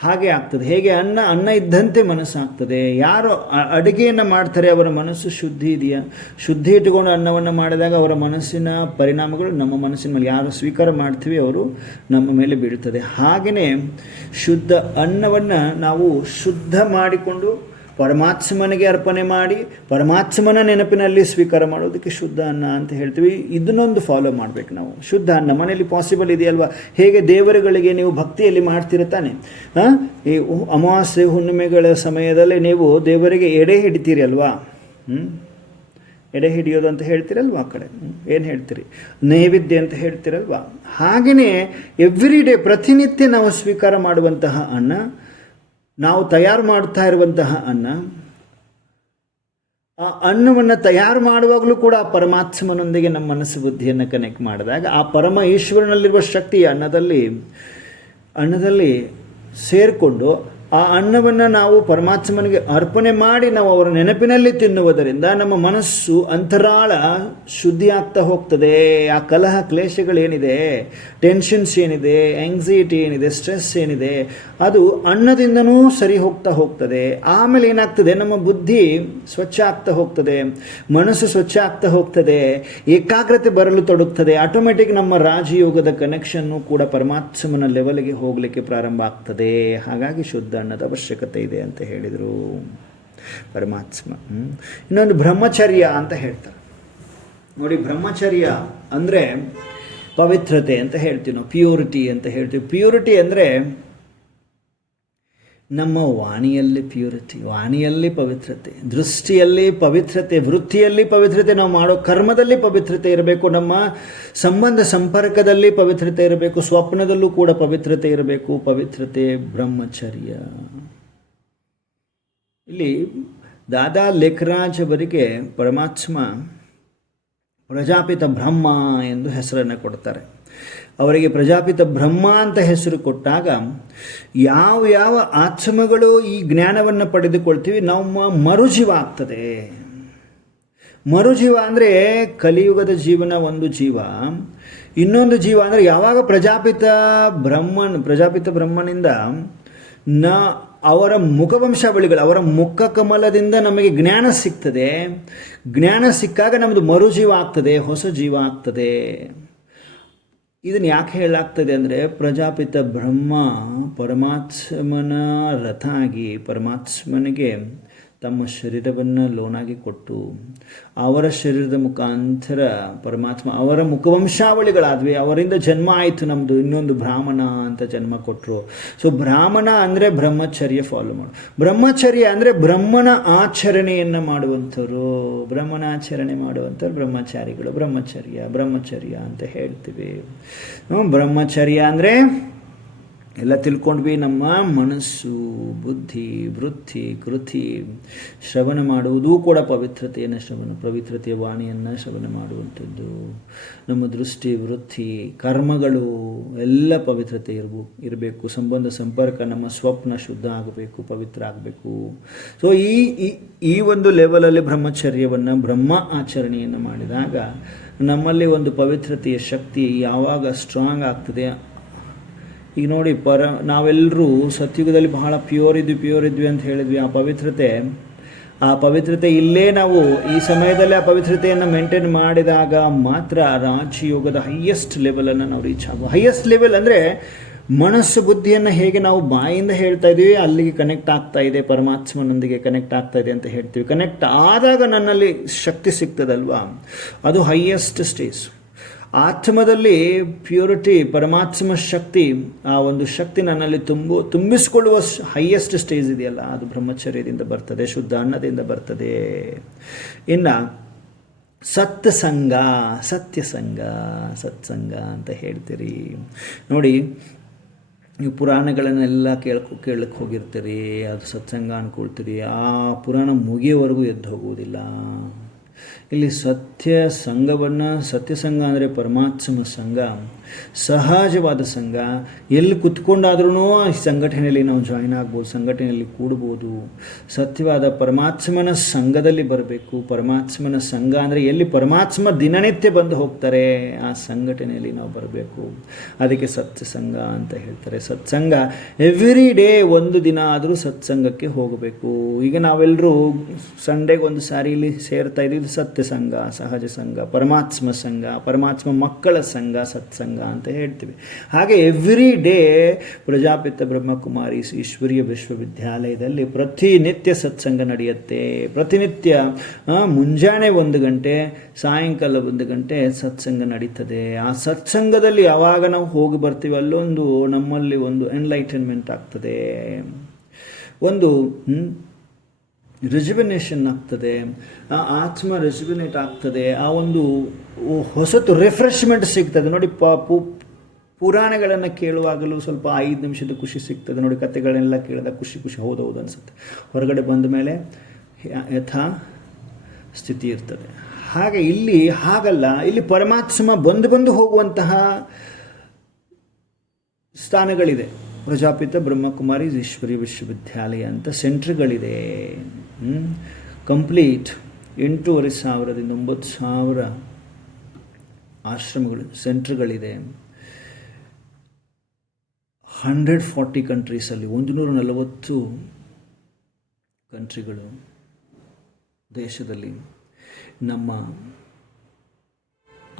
ಹಾಗೆ ಆಗ್ತದೆ. ಹೇಗೆ ಅನ್ನ ಇದ್ದಂತೆ ಮನಸ್ಸಾಗ್ತದೆ. ಯಾರು ಅಡುಗೆಯನ್ನು ಮಾಡ್ತಾರೆ ಅವರ ಮನಸ್ಸು ಶುದ್ಧಿ ಇದೆಯಾ, ಶುದ್ಧಿ ಇಟ್ಟುಕೊಂಡು ಅನ್ನವನ್ನು ಮಾಡಿದಾಗ ಅವರ ಮನಸ್ಸಿನ ಪರಿಣಾಮಗಳು ನಮ್ಮ ಮನಸ್ಸಿನ ಮೇಲೆ ಯಾರು ಸ್ವೀಕಾರ ಮಾಡ್ತೀವಿ ಅವರು ನಮ್ಮ ಮೇಲೆ ಬೀಳ್ತದೆ. ಹಾಗೆಯೇ ಶುದ್ಧ ಅನ್ನವನ್ನು ನಾವು ಶುದ್ಧ ಮಾಡಿಕೊಂಡು ಪರಮಾತ್ಮನಿಗೆ ಅರ್ಪಣೆ ಮಾಡಿ ಪರಮಾತ್ಮನ ನೆನಪಿನಲ್ಲಿ ಸ್ವೀಕಾರ ಮಾಡೋದಕ್ಕೆ ಶುದ್ಧ ಅನ್ನ ಅಂತ ಹೇಳ್ತೀವಿ. ಇದನ್ನೊಂದು ಫಾಲೋ ಮಾಡಬೇಕು ನಾವು. ಶುದ್ಧ ಅನ್ನ ಮನೆಯಲ್ಲಿ ಪಾಸಿಬಲ್ ಇದೆಯಲ್ವಾ? ಹೇಗೆ ದೇವರುಗಳಿಗೆ ನೀವು ಭಕ್ತಿಯಲ್ಲಿ ಮಾಡ್ತಿರ್ತಾನೆ, ಈ ಅಮಾವಾಸ್ಯೆ ಹುಣ್ಣಿಮೆಗಳ ಸಮಯದಲ್ಲಿ ನೀವು ದೇವರಿಗೆ ಎಡೆ ಹಿಡಿತೀರಿ ಅಲ್ವಾ? ಎಡೆ ಹಿಡಿಯೋದು ಅಂತ ಹೇಳ್ತೀರಲ್ವಾ? ಆ ಕಡೆ ಏನು ಹೇಳ್ತೀರಿ? ನೈವೇದ್ಯ ಅಂತ ಹೇಳ್ತೀರಲ್ವಾ? ಹಾಗೆಯೇ ಎವ್ರಿ ಡೇ ಪ್ರತಿನಿತ್ಯ ನಾವು ಸ್ವೀಕಾರ ಮಾಡುವಂತಹ ಅನ್ನ, ನಾವು ತಯಾರು ಮಾಡ್ತಾ ಇರುವಂತಹ ಅನ್ನ, ಆ ಅನ್ನವನ್ನು ತಯಾರು ಮಾಡುವಾಗಲೂ ಕೂಡ ಪರಮಾತ್ಮನೊಂದಿಗೆ ನಮ್ಮ ಮನಸ್ಸು ಬುದ್ಧಿಯನ್ನು ಕನೆಕ್ಟ್ ಮಾಡಿದಾಗ ಆ ಪರಮ ಈಶ್ವರನಲ್ಲಿರುವ ಶಕ್ತಿ ಅನ್ನದಲ್ಲಿ ಸೇರಿಕೊಂಡು ಆ ಅನ್ನವನ್ನು ನಾವು ಪರಮಾತ್ಮನಿಗೆ ಅರ್ಪಣೆ ಮಾಡಿ ನಾವು ಅವರ ನೆನಪಿನಲ್ಲಿ ತಿನ್ನುವುದರಿಂದ ನಮ್ಮ ಮನಸ್ಸು ಅಂತರಾಳ ಶುದ್ಧಿ ಆಗ್ತಾ ಹೋಗ್ತದೆ. ಆ ಕಲಹ ಕ್ಲೇಶಗಳೇನಿದೆ, ಟೆನ್ಷನ್ಸ್ ಏನಿದೆ, ಆಂಗ್ಸೈಟಿ ಏನಿದೆ, ಸ್ಟ್ರೆಸ್ ಏನಿದೆ, ಅದು ಅನ್ನದಿಂದನೂ ಸರಿ ಹೋಗ್ತದೆ. ಆಮೇಲೆ ಏನಾಗ್ತದೆ, ನಮ್ಮ ಬುದ್ಧಿ ಸ್ವಚ್ಛ ಆಗ್ತಾ ಹೋಗ್ತದೆ, ಮನಸ್ಸು ಸ್ವಚ್ಛ ಆಗ್ತಾ ಹೋಗ್ತದೆ, ಏಕಾಗ್ರತೆ ಬರಲು ತೊಡಗ್ತದೆ. ಆಟೋಮೆಟಿಕ್ ನಮ್ಮ ರಾಜಯೋಗದ ಕನೆಕ್ಷನ್ನು ಕೂಡ ಪರಮಾತ್ಮನ ಲೆವೆಲ್ಗೆ ಹೋಗಲಿಕ್ಕೆ ಪ್ರಾರಂಭ ಆಗ್ತದೆ. ಹಾಗಾಗಿ ಶುದ್ಧ ಅನ್ನದ ಅವಶ್ಯಕತೆ ಇದೆ ಅಂತ ಹೇಳಿದರು ಪರಮಾತ್ಮ. ಇನ್ನೊಂದು ಬ್ರಹ್ಮಚರ್ಯ ಅಂತ ಹೇಳ್ತಾರೆ ನೋಡಿ. ಬ್ರಹ್ಮಚರ್ಯ ಅಂದರೆ ಪವಿತ್ರತೆ ಅಂತ ಹೇಳ್ತೀವಿ ನಾವು, ಪ್ಯೂರಿಟಿ ಅಂತ ಹೇಳ್ತೀವಿ. ಪ್ಯೂರಿಟಿ ಅಂದರೆ ನಮ್ಮ ವಾಣಿಯಲ್ಲಿ ಪ್ಯೂರಿಟಿ, ವಾಣಿಯಲ್ಲಿ ಪವಿತ್ರತೆ, ದೃಷ್ಟಿಯಲ್ಲಿ ಪವಿತ್ರತೆ, ವೃತ್ತಿಯಲ್ಲಿ ಪವಿತ್ರತೆ, ನಾವು ಮಾಡೋ ಕರ್ಮದಲ್ಲಿ ಪವಿತ್ರತೆ ಇರಬೇಕು, ನಮ್ಮ ಸಂಬಂಧ ಸಂಪರ್ಕದಲ್ಲಿ ಪವಿತ್ರತೆ ಇರಬೇಕು, ಸ್ವಪ್ನದಲ್ಲೂ ಕೂಡ ಪವಿತ್ರತೆ ಇರಬೇಕು. ಪವಿತ್ರತೆ ಬ್ರಹ್ಮಚರ್ಯ. ಇಲ್ಲಿ ದಾದಾ ಲೇಖರಾಜ್ ಅವರಿಗೆ ಪರಮಾತ್ಮ ಪ್ರಜಾಪಿತ ಬ್ರಹ್ಮ ಎಂದು ಹೆಸರನ್ನು ಕೊಡ್ತಾರೆ. ಅವರಿಗೆ ಪ್ರಜಾಪಿತ ಬ್ರಹ್ಮ ಅಂತ ಹೆಸರು ಕೊಟ್ಟಾಗ ಯಾವ ಆತ್ಮಗಳು ಈ ಜ್ಞಾನವನ್ನು ಪಡೆದುಕೊಳ್ತೀವಿ ನಮ್ಮ ಮರುಜೀವ ಆಗ್ತದೆ. ಮರುಜೀವ ಅಂದರೆ ಕಲಿಯುಗದ ಜೀವನ ಒಂದು ಜೀವ, ಇನ್ನೊಂದು ಜೀವ ಅಂದರೆ ಯಾವಾಗ ಪ್ರಜಾಪಿತ ಬ್ರಹ್ಮನಿಂದ ಅವರ ಮುಖವಂಶಾವಳಿಗಳು, ಅವರ ಮುಖ ಕಮಲದಿಂದ ನಮಗೆ ಜ್ಞಾನ ಸಿಗ್ತದೆ. ಜ್ಞಾನ ಸಿಕ್ಕಾಗ ನಮ್ಮದು ಮರುಜೀವ ಆಗ್ತದೆ, ಹೊಸ ಜೀವ ಆಗ್ತದೆ. ಇದನ್ನು ಯಾಕೆ ಹೇಳಲಾಗ್ತದೆ ಅಂದರೆ ಪ್ರಜಾಪಿತ ಬ್ರಹ್ಮ ಪರಮಾತ್ಮನ ರಥ ಆಗಿ ಪರಮಾತ್ಮನಿಗೆ ತಮ್ಮ ಶರೀರವನ್ನು ಲೋನಾಗಿ ಕೊಟ್ಟು ಅವರ ಶರೀರದ ಮುಖಾಂತರ ಪರಮಾತ್ಮ ಅವರ ಮುಖವಂಶಾವಳಿಗಳಾದ್ವಿ, ಅವರಿಂದ ಜನ್ಮ ಆಯಿತು. ನಮ್ಮದು ಇನ್ನೊಂದು ಬ್ರಾಹ್ಮಣ ಅಂತ ಜನ್ಮ ಕೊಟ್ಟರು. ಸೊ ಬ್ರಾಹ್ಮಣ ಅಂದರೆ ಬ್ರಹ್ಮಚರ್ಯ ಫಾಲೋ ಮಾಡು. ಬ್ರಹ್ಮಚರ್ಯ ಅಂದರೆ ಬ್ರಹ್ಮನ ಆಚರಣೆಯನ್ನು ಮಾಡುವಂಥವ್ರು, ಬ್ರಹ್ಮನಾಚರಣೆ ಮಾಡುವಂಥವ್ರು ಬ್ರಹ್ಮಚಾರಿಗಳು. ಬ್ರಹ್ಮಚರ್ಯ ಅಂತ ಹೇಳ್ತೀವಿ. ಬ್ರಹ್ಮಚರ್ಯ ಅಂದರೆ ಎಲ್ಲ ತಿಳ್ಕೊಂಡ್ವಿ. ನಮ್ಮ ಮನಸ್ಸು, ಬುದ್ಧಿ, ವೃತ್ತಿ, ಕೃತಿ, ಶ್ರವಣ ಮಾಡುವುದೂ ಕೂಡ ಪವಿತ್ರತೆಯ ವಾಣಿಯನ್ನು ಶ್ರವಣ ಮಾಡುವಂಥದ್ದು. ನಮ್ಮ ದೃಷ್ಟಿ, ವೃತ್ತಿ, ಕರ್ಮಗಳು ಎಲ್ಲ ಪವಿತ್ರತೆ ಇರಬೇಕು. ಸಂಬಂಧ ಸಂಪರ್ಕ, ನಮ್ಮ ಸ್ವಪ್ನ ಶುದ್ಧ ಆಗಬೇಕು, ಪವಿತ್ರ ಆಗಬೇಕು. ಸೊ ಈ ಒಂದು ಲೆವೆಲಲ್ಲಿ ಬ್ರಹ್ಮಚರ್ಯವನ್ನು, ಬ್ರಹ್ಮ ಆಚರಣೆಯನ್ನು ಮಾಡಿದಾಗ ನಮ್ಮಲ್ಲಿ ಒಂದು ಪವಿತ್ರತೆಯ ಶಕ್ತಿ ಯಾವಾಗ ಸ್ಟ್ರಾಂಗ್ ಆಗ್ತದೆ. ಈಗ ನೋಡಿ, ನಾವೆಲ್ಲರೂ ಸತ್ಯುಗದಲ್ಲಿ ಬಹಳ ಪ್ಯೂರ್ ಇದ್ವಿ ಅಂತ ಹೇಳಿದ್ವಿ. ಆ ಪವಿತ್ರತೆ ಇಲ್ಲೇ ನಾವು ಈ ಸಮಯದಲ್ಲಿ ಆ ಪವಿತ್ರತೆಯನ್ನು ಮೇಂಟೈನ್ ಮಾಡಿದಾಗ ಮಾತ್ರ ರಾಜಯೋಗದ ಹೈಯೆಸ್ಟ್ ಲೆವೆಲನ್ನು ನಾವು ರೀಚ್ ಆಗುವ. ಹೈಯೆಸ್ಟ್ ಲೆವೆಲ್ ಅಂದರೆ ಮನಸ್ಸು ಬುದ್ಧಿಯನ್ನು ಹೇಗೆ ನಾವು ಬಾಯಿಂದ ಹೇಳ್ತಾ ಇದ್ದೀವಿ ಅಲ್ಲಿಗೆ ಕನೆಕ್ಟ್ ಆಗ್ತಾ ಇದೆ, ಪರಮಾತ್ಮನೊಂದಿಗೆ ಕನೆಕ್ಟ್ ಆಗ್ತಾ ಇದೆ ಅಂತ ಹೇಳ್ತೀವಿ. ಕನೆಕ್ಟ್ ಆದಾಗ ನನ್ನಲ್ಲಿ ಶಕ್ತಿ ಸಿಗ್ತದಲ್ವಾ, ಅದು ಹೈಯೆಸ್ಟ್ ಸ್ಟೇಜ್. ಆತ್ಮದಲ್ಲಿ ಪ್ಯೂರಿಟಿ, ಪರಮಾತ್ಮ ಶಕ್ತಿ, ಆ ಒಂದು ಶಕ್ತಿ ನನ್ನಲ್ಲಿ ತುಂಬಿಸಿಕೊಳ್ಳುವ ಹೈಯೆಸ್ಟ್ ಸ್ಟೇಜ್ ಇದೆಯಲ್ಲ, ಅದು ಬ್ರಹ್ಮಚರ್ಯದಿಂದ ಬರ್ತದೆ, ಶುದ್ಧ ಅನ್ನದಿಂದ ಬರ್ತದೆ. ಇನ್ನು ಸತ್ಸಂಗ ಅಂತ ಹೇಳ್ತೀರಿ ನೋಡಿ. ನೀವು ಪುರಾಣಗಳನ್ನೆಲ್ಲ ಕೇಳಕ್ಕೆ ಹೋಗಿರ್ತೀರಿ, ಅದು ಸತ್ಸಂಗ ಅಂದ್ಕೊಳ್ತೀರಿ. ಆ ಪುರಾಣ ಮುಗಿಯೋವರೆಗೂ ಎದ್ದು ಹೋಗುವುದಿಲ್ಲ. ಇಲ್ಲಿ ಸತ್ಯ ಸಂಘ ಅಂದರೆ ಪರಮಾತ್ಮ ಸಂಘ, ಸಹಜವಾದ ಸಂಘ. ಎಲ್ಲಿ ಕುತ್ಕೊಂಡಾದ್ರೂ ಈ ಸಂಘಟನೆಯಲ್ಲಿ ನಾವು ಜಾಯಿನ್ ಆಗ್ಬೋದು, ಸಂಘಟನೆಯಲ್ಲಿ ಕೂಡ್ಬೋದು. ಸತ್ಯವಾದ ಪರಮಾತ್ಮನ ಸಂಘದಲ್ಲಿ ಬರಬೇಕು. ಪರಮಾತ್ಮನ ಸಂಘ ಅಂದರೆ ಎಲ್ಲಿ ಪರಮಾತ್ಮ ದಿನನಿತ್ಯ ಬಂದು ಹೋಗ್ತಾರೆ ಆ ಸಂಘಟನೆಯಲ್ಲಿ ನಾವು ಬರಬೇಕು. ಅದಕ್ಕೆ ಸತ್ಸಂಗ ಅಂತ ಹೇಳ್ತಾರೆ. ಸತ್ಸಂಗ ಎವ್ರಿ ಡೇ ಒಂದು ದಿನ ಆದರೂ ಸತ್ಸಂಗಕ್ಕೆ ಹೋಗಬೇಕು. ಈಗ ನಾವೆಲ್ಲರೂ ಸಂಡೇಗೆ ಒಂದು ಸಾರಿ ಇಲ್ಲಿ ಸೇರ್ತಾ ಇದ್ದೀವಿ. ಸತ್ಯಸಂಗ, ಸಹಜ ಸಂಘ, ಪರಮಾತ್ಮ ಸಂಘ, ಪರಮಾತ್ಮ ಮಕ್ಕಳ ಸಂಘ, ಸತ್ಸಂಗ ಅಂತ ಹೇಳ್ತೀವಿ. ಹಾಗೆ ಎವ್ರಿ ಡೇ ಪ್ರಜಾಪಿತ ಬ್ರಹ್ಮಕುಮಾರಿ ಈಶ್ವರೀಯ ವಿಶ್ವವಿದ್ಯಾಲಯದಲ್ಲಿ ಪ್ರತಿನಿತ್ಯ ಸತ್ಸಂಗ ನಡೆಯುತ್ತೆ. ಪ್ರತಿನಿತ್ಯ ಮುಂಜಾನೆ 1 ಗಂಟೆ, ಸಾಯಂಕಾಲ 1 ಗಂಟೆ ಸತ್ಸಂಗ ನಡೀತದೆ. ಆ ಸತ್ಸಂಗದಲ್ಲಿ ಯಾವಾಗ ನಾವು ಹೋಗಿ ಬರ್ತೀವಿ ಅಲ್ಲೊಂದು ನಮ್ಮಲ್ಲಿ ಒಂದು ಎನ್ಲೈಟನ್ಮೆಂಟ್ ಆಗ್ತದೆ, ಒಂದು ರಿಜುವಿನೇಷನ್ ಆಗ್ತದೆ, ಆ ಆತ್ಮ ರಿಜುವಿನೇಟ್ ಆಗ್ತದೆ, ಆ ಒಂದು ಹೊಸತು ರಿಫ್ರೆಶ್ಮೆಂಟ್ ಸಿಗ್ತದೆ. ನೋಡಿ, ಪುರಾಣಗಳನ್ನು ಕೇಳುವಾಗಲೂ ಸ್ವಲ್ಪ 5 ನಿಮಿಷದ ಖುಷಿ ಸಿಗ್ತದೆ. ನೋಡಿ, ಕಥೆಗಳನ್ನೆಲ್ಲ ಕೇಳಿದಾಗ ಖುಷಿ ಹೌದು ಅನಿಸುತ್ತೆ. ಹೊರಗಡೆ ಬಂದ ಮೇಲೆ ಯಥಾ ಸ್ಥಿತಿ ಇರ್ತದೆ. ಹಾಗೆ ಇಲ್ಲಿ ಹಾಗಲ್ಲ. ಇಲ್ಲಿ ಪರಮಾತ್ಮ ಬಂದು ಹೋಗುವಂತಹ ಸ್ಥಾನಗಳಿದೆ. ಪ್ರಜಾಪಿತ ಬ್ರಹ್ಮಕುಮಾರಿ ಈಶ್ವರೀಯ ವಿಶ್ವವಿದ್ಯಾಲಯ ಅಂತ ಸೆಂಟ್ರ್ಗಳಿದೆ. ಕಂಪ್ಲೀಟ್ 8,500ದಿಂದ 9,000 ಆಶ್ರಮಗಳು, ಸೆಂಟ್ರ್ಗಳಿದೆ. 140 ಕಂಟ್ರೀಸಲ್ಲಿ 140 ಕಂಟ್ರಿಗಳು ದೇಶದಲ್ಲಿ ನಮ್ಮ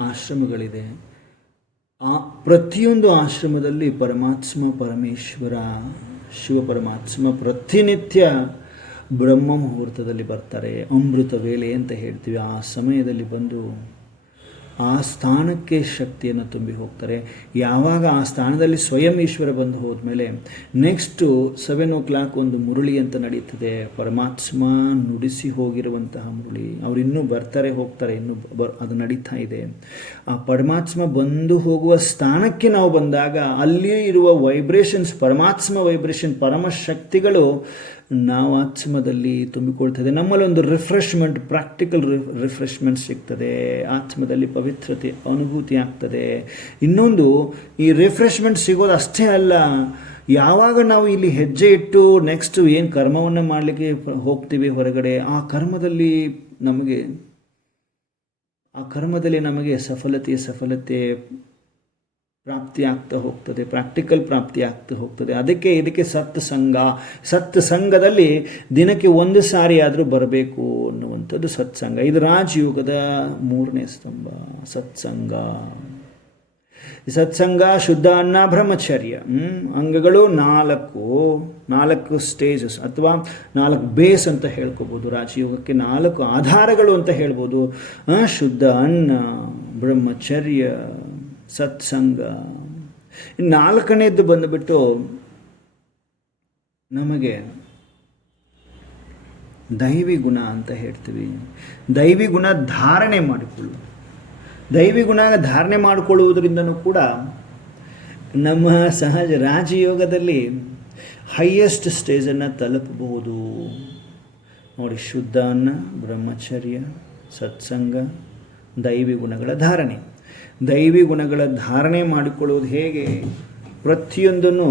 ಆಶ್ರಮಗಳಿದೆ. ಆ ಪ್ರತಿಯೊಂದು ಆಶ್ರಮದಲ್ಲಿ ಪರಮಾತ್ಮ ಪರಮೇಶ್ವರ ಶಿವ ಪರಮಾತ್ಮ ಪ್ರತಿನಿತ್ಯ ಬ್ರಹ್ಮ ಮುಹೂರ್ತದಲ್ಲಿ ಬರ್ತಾರೆ. ಅಮೃತ ವೇಳೆ ಅಂತ ಹೇಳ್ತೀವಿ. ಆ ಸಮಯದಲ್ಲಿ ಬಂದು ಆ ಸ್ಥಾನಕ್ಕೆ ಶಕ್ತಿಯನ್ನು ತುಂಬಿ ಹೋಗ್ತಾರೆ. ಯಾವಾಗ ಆ ಸ್ಥಾನದಲ್ಲಿ ಸ್ವಯಂ ಈಶ್ವರ ಬಂದು ಹೋದ್ಮೇಲೆ ನೆಕ್ಸ್ಟು 7 o'clock ಒಂದು ಮುರಳಿ ಅಂತ ನಡೀತದೆ. ಪರಮಾತ್ಮ ನುಡಿಸಿ ಹೋಗಿರುವಂತಹ ಮುರಳಿ. ಅವರು ಇನ್ನೂ ಬರ್ತಾರೆ ಹೋಗ್ತಾರೆ, ಇನ್ನೂ ಅದು ನಡೀತಾ ಇದೆ. ಆ ಪರಮಾತ್ಮ ಬಂದು ಹೋಗುವ ಸ್ಥಾನಕ್ಕೆ ನಾವು ಬಂದಾಗ ಅಲ್ಲಿ ಇರುವ ವೈಬ್ರೇಷನ್ಸ್, ಪರಮಾತ್ಮ ವೈಬ್ರೇಷನ್, ಪರಮಶಕ್ತಿಗಳು ನಾವು ಆತ್ಮದಲ್ಲಿ ತುಂಬಿಕೊಳ್ತದೆ. ನಮ್ಮಲ್ಲಿ ಒಂದು ರಿಫ್ರೆಶ್ಮೆಂಟ್, ಪ್ರಾಕ್ಟಿಕಲ್ ರಿಫ್ರೆಶ್ಮೆಂಟ್ ಸಿಗ್ತದೆ. ಆತ್ಮದಲ್ಲಿ ಪವಿತ್ರತೆ ಅನುಭೂತಿ ಆಗ್ತದೆ. ಇನ್ನೊಂದು, ಈ ರಿಫ್ರೆಶ್ಮೆಂಟ್ ಸಿಗೋದು ಅಷ್ಟೇ ಅಲ್ಲ, ಯಾವಾಗ ನಾವು ಇಲ್ಲಿ ಹೆಜ್ಜೆ ಇಟ್ಟು ನೆಕ್ಸ್ಟ್ ಏನು ಕರ್ಮವನ್ನು ಮಾಡಲಿಕ್ಕೆ ಹೋಗ್ತೀವಿ ಹೊರಗಡೆ, ಆ ಕರ್ಮದಲ್ಲಿ ನಮಗೆ ಸಫಲತೆ ಪ್ರಾಪ್ತಿ ಆಗ್ತಾ ಹೋಗ್ತದೆ, ಪ್ರಾಕ್ಟಿಕಲ್ ಪ್ರಾಪ್ತಿ ಆಗ್ತಾ ಹೋಗ್ತದೆ. ಇದಕ್ಕೆ ಸತ್ಸಂಗದಲ್ಲಿ ದಿನಕ್ಕೆ 1 ಸಾರಿ ಆದರೂ ಬರಬೇಕು ಅನ್ನುವಂಥದ್ದು ಸತ್ಸಂಗ. ಇದು ರಾಜಯೋಗದ 3ನೇ ಸ್ತಂಭ ಸತ್ಸಂಗ. ಸತ್ಸಂಗ, ಶುದ್ಧ ಅನ್ನ, ಬ್ರಹ್ಮಚರ್ಯ. ಅಂಗಗಳು 4 ಸ್ಟೇಜಸ್ ಅಥವಾ 4 ಬೇಸ್ ಅಂತ ಹೇಳ್ಕೋಬೋದು. ರಾಜಯೋಗಕ್ಕೆ 4 ಆಧಾರಗಳು ಅಂತ ಹೇಳ್ಬೋದು. ಶುದ್ಧ ಅನ್ನ, ಬ್ರಹ್ಮಚರ್ಯ, ಸತ್ಸಂಗ. 4ನೇದ್ದು ಬಂದುಬಿಟ್ಟು ನಮಗೆ ದೈವಿ ಗುಣ ಅಂತ ಹೇಳ್ತೀವಿ. ದೈವಿ ಗುಣ ಧಾರಣೆ ಮಾಡಿಕೊಳ್ಳು. ದೈವಿ ಗುಣ ಧಾರಣೆ ಮಾಡಿಕೊಳ್ಳುವುದರಿಂದನೂ ಕೂಡ ನಮ್ಮ ಸಹಜ ರಾಜಯೋಗದಲ್ಲಿ ಹೈಯೆಸ್ಟ್ ಸ್ಟೇಜನ್ನು ತಲುಪಬಹುದು. ನೋಡಿ, ಶುದ್ಧ ಅನ್ನ, ಬ್ರಹ್ಮಚರ್ಯ, ಸತ್ಸಂಗ, ದೈವಿ ಗುಣಗಳ ಧಾರಣೆ. ದೈವಿ ಗುಣಗಳ ಧಾರಣೆ ಮಾಡಿಕೊಳ್ಳುವುದು ಹೇಗೆ ಪ್ರತಿಯೊಂದನ್ನು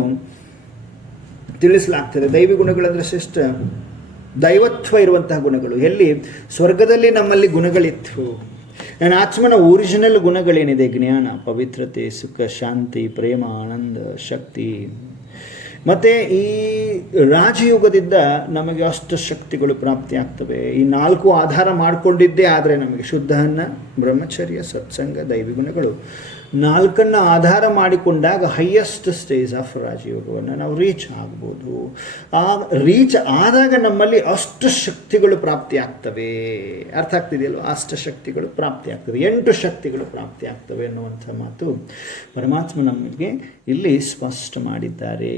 ತಿಳಿಸಲಾಗ್ತದೆ. ದೈವಿ ಗುಣಗಳಂದರೆ ಶ್ರೇಷ್ಠ ದೈವತ್ವ ಇರುವಂತಹ ಗುಣಗಳು. ಎಲ್ಲಿ ಸ್ವರ್ಗದಲ್ಲಿ ನಮ್ಮಲ್ಲಿ ಗುಣಗಳಿತ್ತು. ನನ್ನ ಆತ್ಮನ ಒರಿಜಿನಲ್ ಗುಣಗಳೇನಿದೆ, ಜ್ಞಾನ, ಪವಿತ್ರತೆ, ಸುಖ, ಶಾಂತಿ, ಪ್ರೇಮ, ಆನಂದ, ಶಕ್ತಿ. ಮತ್ತು ಈ ರಾಜಯೋಗದಿಂದ ನಮಗೆ ಅಷ್ಟು ಶಕ್ತಿಗಳು ಪ್ರಾಪ್ತಿ ಆಗ್ತವೆ. ಈ 4 ಆಧಾರ ಮಾಡಿಕೊಂಡಿದ್ದೇ ಆದರೆ ನಮಗೆ ಶುದ್ಧ ಅನ್ನ, ಬ್ರಹ್ಮಚರ್ಯ, ಸತ್ಸಂಗ, ದೈವಿ ಗುಣಗಳು 4ನ್ನು ಆಧಾರ ಮಾಡಿಕೊಂಡಾಗ ಹೈಯೆಸ್ಟ್ ಸ್ಟೇಜ್ ಆಫ್ ರಾಜಯೋಗವನ್ನು ನಾವು ರೀಚ್ ಆಗ್ಬೋದು. ಆ ರೀಚ್ ಆದಾಗ ನಮ್ಮಲ್ಲಿ ಅಷ್ಟು ಶಕ್ತಿಗಳು ಪ್ರಾಪ್ತಿ ಆಗ್ತವೆ. ಅರ್ಥ ಆಗ್ತಿದೆಯಲ್ವ? ಅಷ್ಟು ಶಕ್ತಿಗಳು ಪ್ರಾಪ್ತಿ ಆಗ್ತವೆ, 8 ಶಕ್ತಿಗಳು ಪ್ರಾಪ್ತಿ ಆಗ್ತವೆ ಅನ್ನುವಂಥ ಮಾತು ಪರಮಾತ್ಮ ನಮಗೆ ಇಲ್ಲಿ ಸ್ಪಷ್ಟ ಮಾಡಿದ್ದಾರೆ.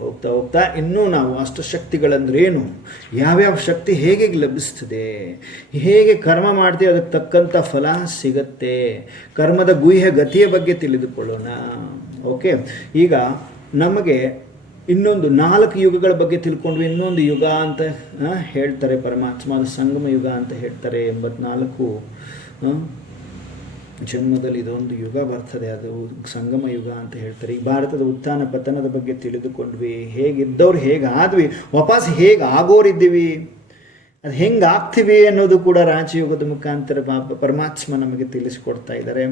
ಹೋಗ್ತಾ ಹೋಗ್ತಾ ಇನ್ನೂ ನಾವು ಅಷ್ಟಶಕ್ತಿಗಳಂದ್ರೇನು, ಯಾವ್ಯಾವ ಶಕ್ತಿ ಹೇಗೆ ಲಭಿಸ್ತದೆ, ಹೇಗೆ ಕರ್ಮ ಮಾಡ್ತೀವಿ ಅದಕ್ಕೆ ತಕ್ಕಂಥ ಫಲ ಸಿಗತ್ತೆ, ಕರ್ಮದ ಗುಹ್ಯ ಗತಿಯ ಬಗ್ಗೆ ತಿಳಿದುಕೊಳ್ಳೋಣ. ಓಕೆ, ಈಗ ನಮಗೆ ಇನ್ನೊಂದು 4 ಯುಗಗಳ ಬಗ್ಗೆ ತಿಳ್ಕೊಂಡ್ವಿ. ಇನ್ನೊಂದು ಯುಗ ಅಂತ ಹೇಳ್ತಾರೆ ಪರಮಾತ್ಮ, ಅದು ಸಂಗಮ ಯುಗ ಅಂತ ಹೇಳ್ತಾರೆ. 84 ಜನ್ಮದಲ್ಲಿ ಇದೊಂದು ಯುಗ ಬರ್ತದೆ, ಅದು ಸಂಗಮ ಯುಗ ಅಂತ ಹೇಳ್ತಾರೆ. ಈ ಭಾರತದ ಉತ್ಥಾನ ಪತನದ ಬಗ್ಗೆ ತಿಳಿದುಕೊಂಡ್ವಿ. ಹೇಗಿದ್ದವ್ರು ಹೇಗಾದ್ವಿ, ವಾಪಸ್ ಹೇಗೆ ಆಗೋರಿದ್ದೀವಿ, ಅದು ಹೆಂಗೆ ಆಗ್ತೀವಿ ಅನ್ನೋದು ಕೂಡ ರಾಜಯೋಗದ ಮುಖಾಂತರ ಪರಮಾತ್ಮ ನಮಗೆ ತಿಳಿಸಿಕೊಡ್ತಾ ಇದ್ದಾರೆ.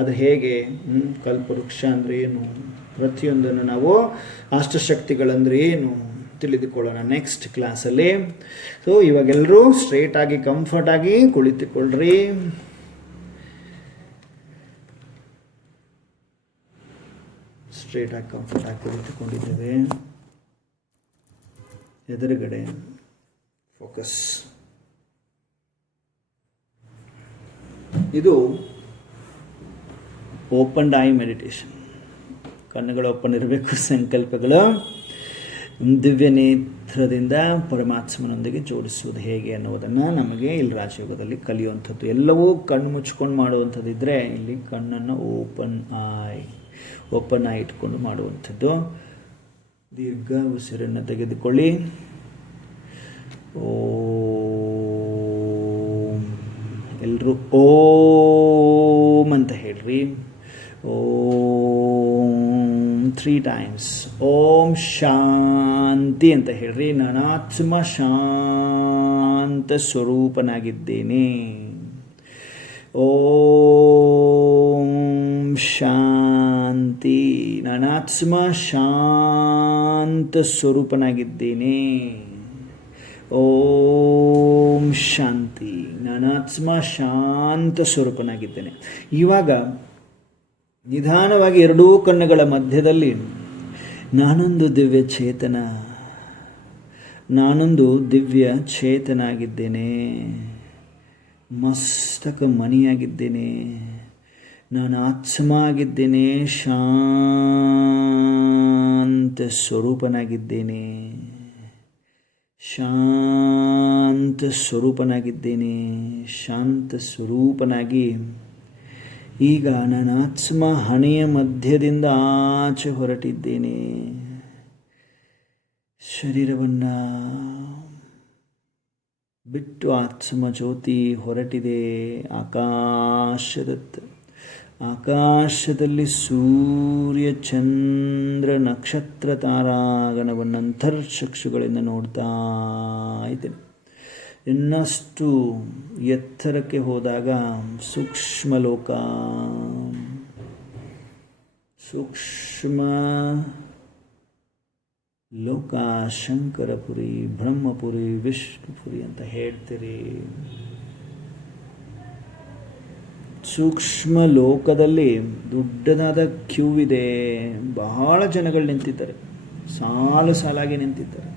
ಅದು ಹೇಗೆ, ಕಲ್ಪವೃಕ್ಷ ಅಂದರೆ ಏನು, ಪ್ರತಿಯೊಂದನ್ನು ನಾವು ಅಷ್ಟಶಕ್ತಿಗಳಂದ್ರೆ ಏನು ತಿಳಿದುಕೊಳ್ಳೋಣ ನೆಕ್ಸ್ಟ್ ಕ್ಲಾಸಲ್ಲಿ. ಸೊ ಇವಾಗೆಲ್ಲರೂ ಸ್ಟ್ರೇಟಾಗಿ ಕಂಫರ್ಟಾಗಿ ಕುಳಿತುಕೊಳ್ಳ್ರಿ. ಸ್ಟ್ರೇಟಾಗಿ ಕಂಫರ್ಟಾಗಿ ಕುಳಿತುಕೊಂಡಿದ್ದೇವೆ. ಎದುರುಗಡೆ ಫೋಕಸ್. ಇದು ಓಪನ್ ಐ ಮೆಡಿಟೇಷನ್. ಕಣ್ಣುಗಳು ಓಪನ್ ಇರಬೇಕು, ಸಂಕಲ್ಪಗಳು ದಿವ್ಯ ನೇತ್ರದಿಂದ ಪರಮಾತ್ಮನೊಂದಿಗೆ ಜೋಡಿಸುವುದು ಹೇಗೆ ಅನ್ನೋದನ್ನು ನಮಗೆ ಇಲ್ಲಿ ರಾಜಯೋಗದಲ್ಲಿ ಕಲಿಯುವಂಥದ್ದು. ಎಲ್ಲವೂ ಕಣ್ಣು ಮುಚ್ಕೊಂಡು ಮಾಡುವಂಥದ್ದಿದ್ದರೆ ಇಲ್ಲಿ ಕಣ್ಣನ್ನು ಓಪನ್ ಐ ಇಟ್ಕೊಂಡು ಮಾಡುವಂಥದ್ದು. ದೀರ್ಘ ಉಸಿರನ್ನು ತೆಗೆದುಕೊಳ್ಳಿ. ಓಂ, ಎಲ್ಲರೂ ಓಂ ಅಂತ ಹೇಳ್ರಿ. ಓಂ 3 times. ಓಂ ಶಾಂತಿ ಅಂತ ಹೇಳ್ರಿ. ನಾನಾತ್ಮ ಶಾಂತ ಸ್ವರೂಪನಾಗಿದ್ದೇನೆ. ಓಂ ಶಾಂತಿ. ನಾನಾತ್ಮ ಶಾಂತ ಸ್ವರೂಪನಾಗಿದ್ದೇನೆ. ಓಂ ಶಾಂತಿ. ನಾನಾತ್ಮ ಶಾಂತ ಸ್ವರೂಪನಾಗಿದ್ದೇನೆ. ಇವಾಗ ನಿಧಾನವಾಗಿ ಎರಡೂ ಕಣ್ಣುಗಳ ಮಧ್ಯದಲ್ಲಿ ನಾನೊಂದು ದಿವ್ಯ ಚೇತನ, ನಾನೊಂದು ದಿವ್ಯ ಚೇತನಾಗಿದ್ದೇನೆ, ಮಸ್ತಕ ಮಣಿಯಾಗಿದ್ದೇನೆ, ನಾನು ಆತ್ಮ ಆಗಿದ್ದೇನೆ, ಶಾಂತ ಸ್ವರೂಪನಾಗಿದ್ದೇನೆ, ಶಾಂತ ಸ್ವರೂಪನಾಗಿದ್ದೇನೆ. ಶಾಂತ ಸ್ವರೂಪನಾಗಿ ಈಗ ನಾನು ಆತ್ಮ ಹಣೆಯ ಮಧ್ಯದಿಂದ ಆಚೆ ಹೊರಟಿದ್ದೇನೆ. ಶರೀರವನ್ನು ಬಿಟ್ಟು ಆತ್ಮ ಜ್ಯೋತಿ ಹೊರಟಿದೆ ಆಕಾಶದತ್ತ. ಆಕಾಶದಲ್ಲಿ ಸೂರ್ಯ ಚಂದ್ರ ನಕ್ಷತ್ರ ತಾರಾಗಣವನ್ನು ಅಂತರ್ಚಕ್ಷುಗಳಿಂದ ನೋಡ್ತಾ ಇದ್ದೇನೆ. ಇನ್ನಷ್ಟು ಎತ್ತರಕ್ಕೆ ಹೋದಾಗ ಸೂಕ್ಷ್ಮ ಲೋಕ, ಸೂಕ್ಷ್ಮ ಲೋಕ, ಶಂಕರಪುರಿ, ಬ್ರಹ್ಮಪುರಿ, ವಿಷ್ಣುಪುರಿ ಅಂತ ಹೇಳ್ತೀರಿ. ಸೂಕ್ಷ್ಮ ಲೋಕದಲ್ಲಿ ದೊಡ್ಡದಾದ ಕ್ಯೂ ಇದೆ. ಬಹಳ ಜನಗಳು ನಿಂತಿದ್ದಾರೆ, ಸಾಲು ಸಾಲಾಗಿ ನಿಂತಿದ್ದಾರೆ.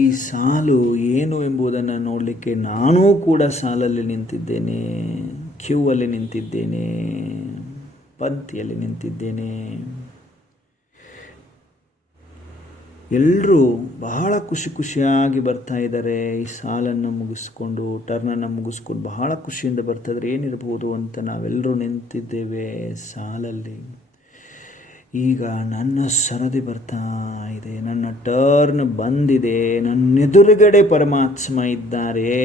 ಈ ಸಾಲು ಏನು ಎಂಬುದನ್ನು ನೋಡಲಿಕ್ಕೆ ನಾನೂ ಕೂಡ ಸಾಲಲ್ಲಿ ನಿಂತಿದ್ದೇನೆ, ಕ್ಯೂ ಅಲ್ಲಿ ನಿಂತಿದ್ದೇನೆ, ಪಂಕ್ತಿಯಲ್ಲಿ ನಿಂತಿದ್ದೇನೆ. ಎಲ್ಲರೂ ಬಹಳ ಖುಷಿಯಾಗಿ ಬರ್ತಾ ಇದ್ದಾರೆ. ಈ ಸಾಲನ್ನು ಮುಗಿಸ್ಕೊಂಡು, ಟರ್ನನ್ನು ಮುಗಿಸ್ಕೊಂಡು ಬಹಳ ಖುಷಿಯಿಂದ ಬರ್ತಾ ಇದ್ದಾರೆ. ಏನಿರ್ಬೋದು ಅಂತ ನಾವೆಲ್ಲರೂ ನಿಂತಿದ್ದೇವೆ ಸಾಲಲ್ಲಿ. ಈಗ ನನ್ನ ಸರದಿ ಬರ್ತಾ ಇದೆ, ನನ್ನ ಟರ್ನ್ ಬಂದಿದೆ. ನನ್ನ ಎದುರುಗಡೆ ಪರಮಾತ್ಮ ಇದ್ದಾರೆ,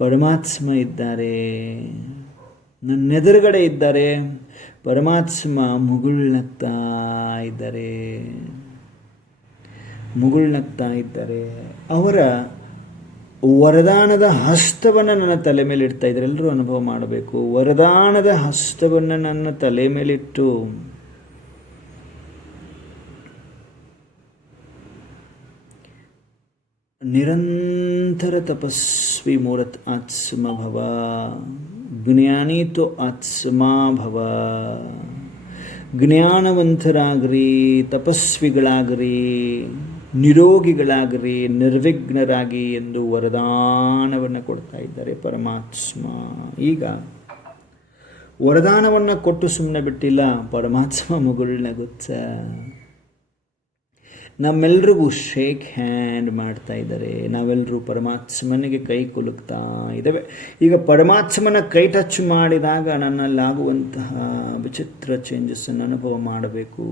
ಪರಮಾತ್ಮ ಇದ್ದಾರೆ, ನನ್ನ ಎದುರುಗಡೆ ಇದ್ದಾರೆ. ಪರಮಾತ್ಮ ಮುಗುಳ್ನಗ್ತಾ ಇದ್ದಾರೆ, ಮುಗುಳ್ನಗ್ತಾ ಇದ್ದಾರೆ. ಅವರ ವರದಾನದ ಹಸ್ತವನ್ನು ನನ್ನ ತಲೆ ಮೇಲೆ ಇಡ್ತಾ ಇದ್ದಾರೆ. ಎಲ್ಲರೂ ಅನುಭವ ಮಾಡಬೇಕು. ವರದಾನದ ಹಸ್ತವನ್ನು ನನ್ನ ತಲೆ ಮೇಲಿಟ್ಟು ನಿರಂತರ ತಪಸ್ವಿ ಮೂರತ್ ಆತ್ಮ ಭವ, ಜ್ಞಾನಿ ತೋ ಆತ್ಮ ಭವ. ಜ್ಞಾನವಂತರಾಗ್ರಿ, ತಪಸ್ವಿಗಳಾಗ್ರಿ, ನಿರೋಗಿಗಳಾಗ್ರಿ, ನಿರ್ವಿಘ್ನರಾಗಿ ಎಂದು ವರದಾನವನ್ನು ಕೊಡ್ತಾ ಇದ್ದಾರೆ ಪರಮಾತ್ಮ. ಈಗ ವರದಾನವನ್ನು ಕೊಟ್ಟು ಸುಮ್ಮನೆ ಬಿಟ್ಟಿಲ್ಲ, ಪರಮಾತ್ಮ ಮುಗುಳ್ನಗುತ್ತ. ನಮ್ಮೆಲ್ರಿಗೂ ಶೇಕ್ ಹ್ಯಾಂಡ್ ಮಾಡ್ತಾ ಇದ್ದಾರೆ. ನಾವೆಲ್ಲರೂ ಪರಮಾತ್ಮನಿಗೆ ಕೈ ಕುಲುಕ್ತಾ ಇದ್ದೇವೆ. ಈಗ ಪರಮಾತ್ಮನ ಕೈ ಟಚ್ ಮಾಡಿದಾಗ ನನ್ನಲ್ಲಾಗುವಂತಹ ವಿಚಿತ್ರ ಚೇಂಜಸ್ಸನ್ನು ಅನುಭವ ಮಾಡಬೇಕು.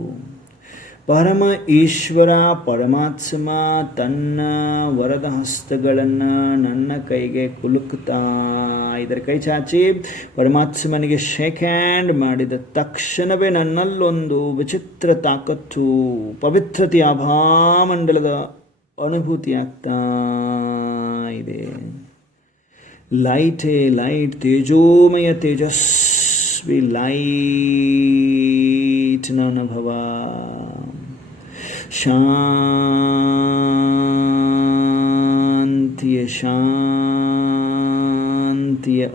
ಪರಮ ಈಶ್ವರ ಪರಮಾತ್ಮ ತನ್ನ ವರದ ಹಸ್ತಗಳನ್ನು ನನ್ನ ಕೈಗೆ ಕುಲುಕ್ತಾ ಇದ್ದಾರೆ. ಕೈ ಚಾಚಿ ಪರಮಾತ್ಮನಿಗೆ ಶೇಕ್ ಹ್ಯಾಂಡ್ ಮಾಡಿದ ತಕ್ಷಣವೇ ನನ್ನಲ್ಲೊಂದು ವಿಚಿತ್ರ ತಾಕತ್ತು, ಪವಿತ್ರತೆಯ ಆಭಾಮಂಡಲದ ಅನುಭೂತಿ ಆಗ್ತಾ ಇದೆ. ಲೈಟೇ ಲೈಟ್, ತೇಜೋಮಯ ತೇಜಸ್ವಿ ಲೈಟ್ನ ಅನುಭವ, ಶಾಂತಿಯ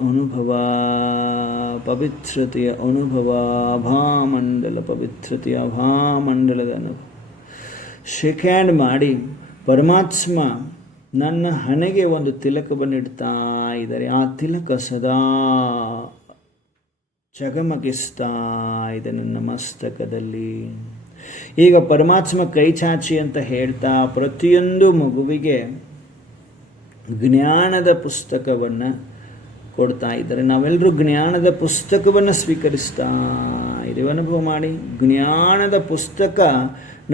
ಅನುಭವ, ಪವಿತ್ರತೆಯ ಅನುಭವ, ಅಭಾಮಂಡಲ ಪವಿತ್ರತೆಯ ಅಭಾಮಂಡಲದ ಅನುಭವ. ಶೇಕ್ ಹ್ಯಾಂಡ್ ಮಾಡಿ ಪರಮಾತ್ಮ ನನ್ನ ಹಣೆಗೆ ಒಂದು ತಿಲಕವನ್ನು ಇಡ್ತಾ ಇದ್ದಾರೆ. ಆ ತಿಲಕ ಸದಾ ಚಗಮಗಿಸ್ತಾ ಇದೆ ನನ್ನ ಮಸ್ತಕದಲ್ಲಿ. ಈಗ ಪರಮಾತ್ಮ ಕೈ ಚಾಚಿ ಅಂತ ಹೇಳ್ತಾ ಪ್ರತಿಯೊಂದು ಮಗುವಿಗೆ ಜ್ಞಾನದ ಪುಸ್ತಕವನ್ನು ಕೊಡ್ತಾ ಇದ್ದಾರೆ. ನಾವೆಲ್ಲರೂ ಜ್ಞಾನದ ಪುಸ್ತಕವನ್ನು ಸ್ವೀಕರಿಸ್ತಾ ಇದ್ದೀವಿ. ಅನುಭವ ಮಾಡಿ, ಜ್ಞಾನದ ಪುಸ್ತಕ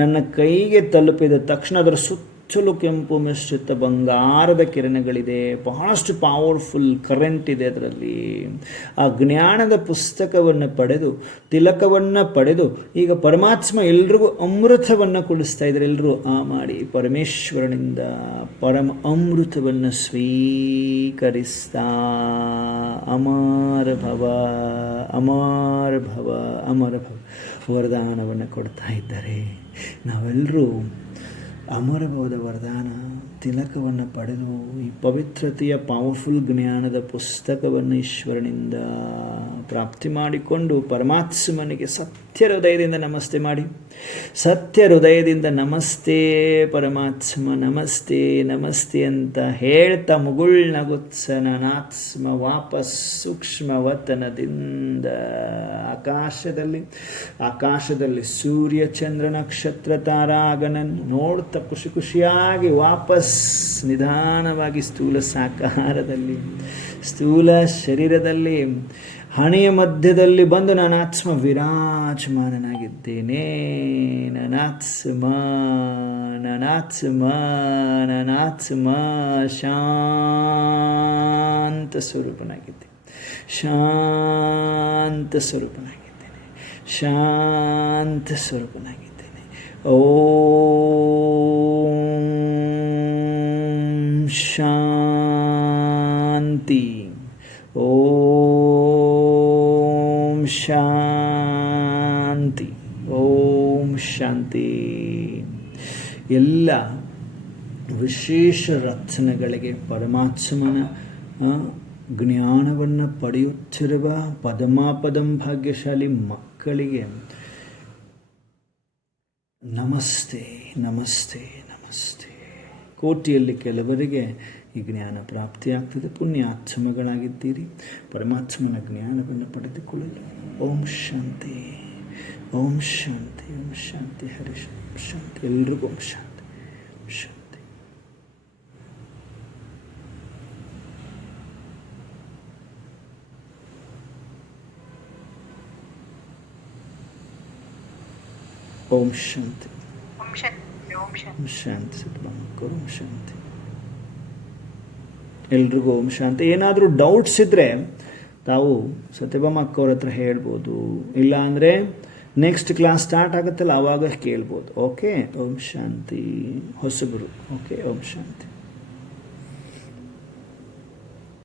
ನನ್ನ ಕೈಗೆ ತಲುಪಿದ ತಕ್ಷಣ ಅದರ ಸುತ್ತಲೂ ಕೆಂಪು ಮಿಶ್ರಿತ ಬಂಗಾರದ ಕಿರಣಗಳಿದೆ. ಬಹಳಷ್ಟು ಪವರ್ಫುಲ್ ಕರೆಂಟ್ ಇದೆ ಅದರಲ್ಲಿ. ಆ ಜ್ಞಾನದ ಪುಸ್ತಕವನ್ನು ಪಡೆದು, ತಿಲಕವನ್ನು ಪಡೆದು, ಈಗ ಪರಮಾತ್ಮ ಎಲ್ರಿಗೂ ಅಮೃತವನ್ನು ಕುಡಿಸ್ತಾ ಇದ್ದಾರೆ. ಎಲ್ಲರೂ ಆ ಮಾಡಿ ಪರಮೇಶ್ವರನಿಂದ ಪರಮ ಅಮೃತವನ್ನು ಸ್ವೀಕರಿಸ್ತಾ ಅಮರ ಭವ ಅಮರ ಭವ ಅಮರ ಭವ ವರದಾನವನ್ನು ಕೊಡ್ತಾ ಇದ್ದಾರೆ. ನಾವೆಲ್ಲರೂ ಅಮರಭವದ ವರದಾನ ತಿಲಕವನ್ನು ಪಡೆದು ಈ ಪವಿತ್ರತೆಯ ಪವರ್ಫುಲ್ ಜ್ಞಾನದ ಪುಸ್ತಕವನ್ನು ಈಶ್ವರನಿಂದ ಪ್ರಾಪ್ತಿ ಮಾಡಿಕೊಂಡು ಪರಮಾತ್ಮನಿಗೆ ಸತ್ಯ ಹೃದಯದಿಂದ ನಮಸ್ತೆ ಮಾಡಿ. ಸತ್ಯ ಹೃದಯದಿಂದ ನಮಸ್ತೆ ಪರಮಾತ್ಮ, ನಮಸ್ತೆ ನಮಸ್ತೆ ಅಂತ ಹೇಳ್ತಾ ಮುಗುಳ್ನಗುತ್ಸ ನನಾತ್ಮ ವಾಪಸ್ ಸೂಕ್ಷ್ಮವತನದಿಂದ ಆಕಾಶದಲ್ಲಿ ಸೂರ್ಯ ಚಂದ್ರ ನಕ್ಷತ್ರ ತಾರಾಗಣನ್ನು ನೋಡ್ತಾ ಖುಷಿ ಖುಷಿಯಾಗಿ ವಾಪಸ್ ನಿಧಾನವಾಗಿ ಸ್ಥೂಲ ಸಾಕಾರದಲ್ಲಿ, ಸ್ಥೂಲ ಶರೀರದಲ್ಲಿ, ಹಣೆಯ ಮಧ್ಯದಲ್ಲಿ ಬಂದು ನಾನಾತ್ಮ ವಿರಾಜಮಾನನಾಗಿದ್ದೇನೆ. ನಾನಾತ್ಮ ಶಾಂತ ಸ್ವರೂಪನಾಗಿದ್ದೇನೆ. ಶಾಂತ ಸ್ವರೂಪನಾಗಿದ್ದೇನೆ. ಓಂ ಶಾಂತಿ. ಓಂ ಶಾಂತಿ. ಓಂ ಶಾಂತಿ. ಎಲ್ಲ ವಿಶೇಷ ರಚನೆಗಳಿಗೆ ಪರಮಾತ್ಮನ ಜ್ಞಾನವನ್ನು ಪಡೆಯುತ್ತಿರುವ ಪದಮಾಪದಂ ಭಾಗ್ಯಶಾಲಿ ಮಕ್ಕಳಿಗೆ ನಮಸ್ತೆ ನಮಸ್ತೆ ನಮಸ್ತೆ. ಕೋಟಿಯಲ್ಲಿ ಕೆಲವರಿಗೆ ಈ ಜ್ಞಾನ ಪ್ರಾಪ್ತಿಯಾಗ್ತದೆ. ಪುಣ್ಯಾತ್ಮಗಳಾಗಿದ್ದೀರಿ. ಪರಮಾತ್ಮನ ಜ್ಞಾನವನ್ನು ಪಡೆದುಕೊಳ್ಳಲು ಓಂ ಶಾಂತಿ, ಓಂ ಶಾಂತಿ, ಓಂ ಶಾಂತಿ, ಹರಿ ಶಾಂತಿ. ಎಲ್ರಿಗೂ ಓಂ ಶಾಂತಿ, ಶಾಂತಿ. ಓಂ ಶಾಂತಿ, ಓಂ ಶಾಂತಿ. ಸದ್ಭಾವಕರು ಓಂ ಶಾಂತಿ. ಎಲ್ರಿಗೂ ಓಂ ಶಾಂತಿ. ಏನಾದರೂ ಡೌಟ್ಸ್ ಇದ್ದರೆ ತಾವು ಸತ್ಯಭಾಮ ಅಕ್ಕವ್ರ ಹತ್ರ ಹೇಳ್ಬೋದು. ಇಲ್ಲ ಅಂದರೆ ನೆಕ್ಸ್ಟ್ ಕ್ಲಾಸ್ ಸ್ಟಾರ್ಟ್ ಆಗುತ್ತಲ್ಲ ಆವಾಗ ಕೇಳ್ಬೋದು. ಓಕೆ. ಓಂ ಶಾಂತಿ. ಹೊಸಬರು. ಓಕೆ. ಓಂ ಶಾಂತಿ.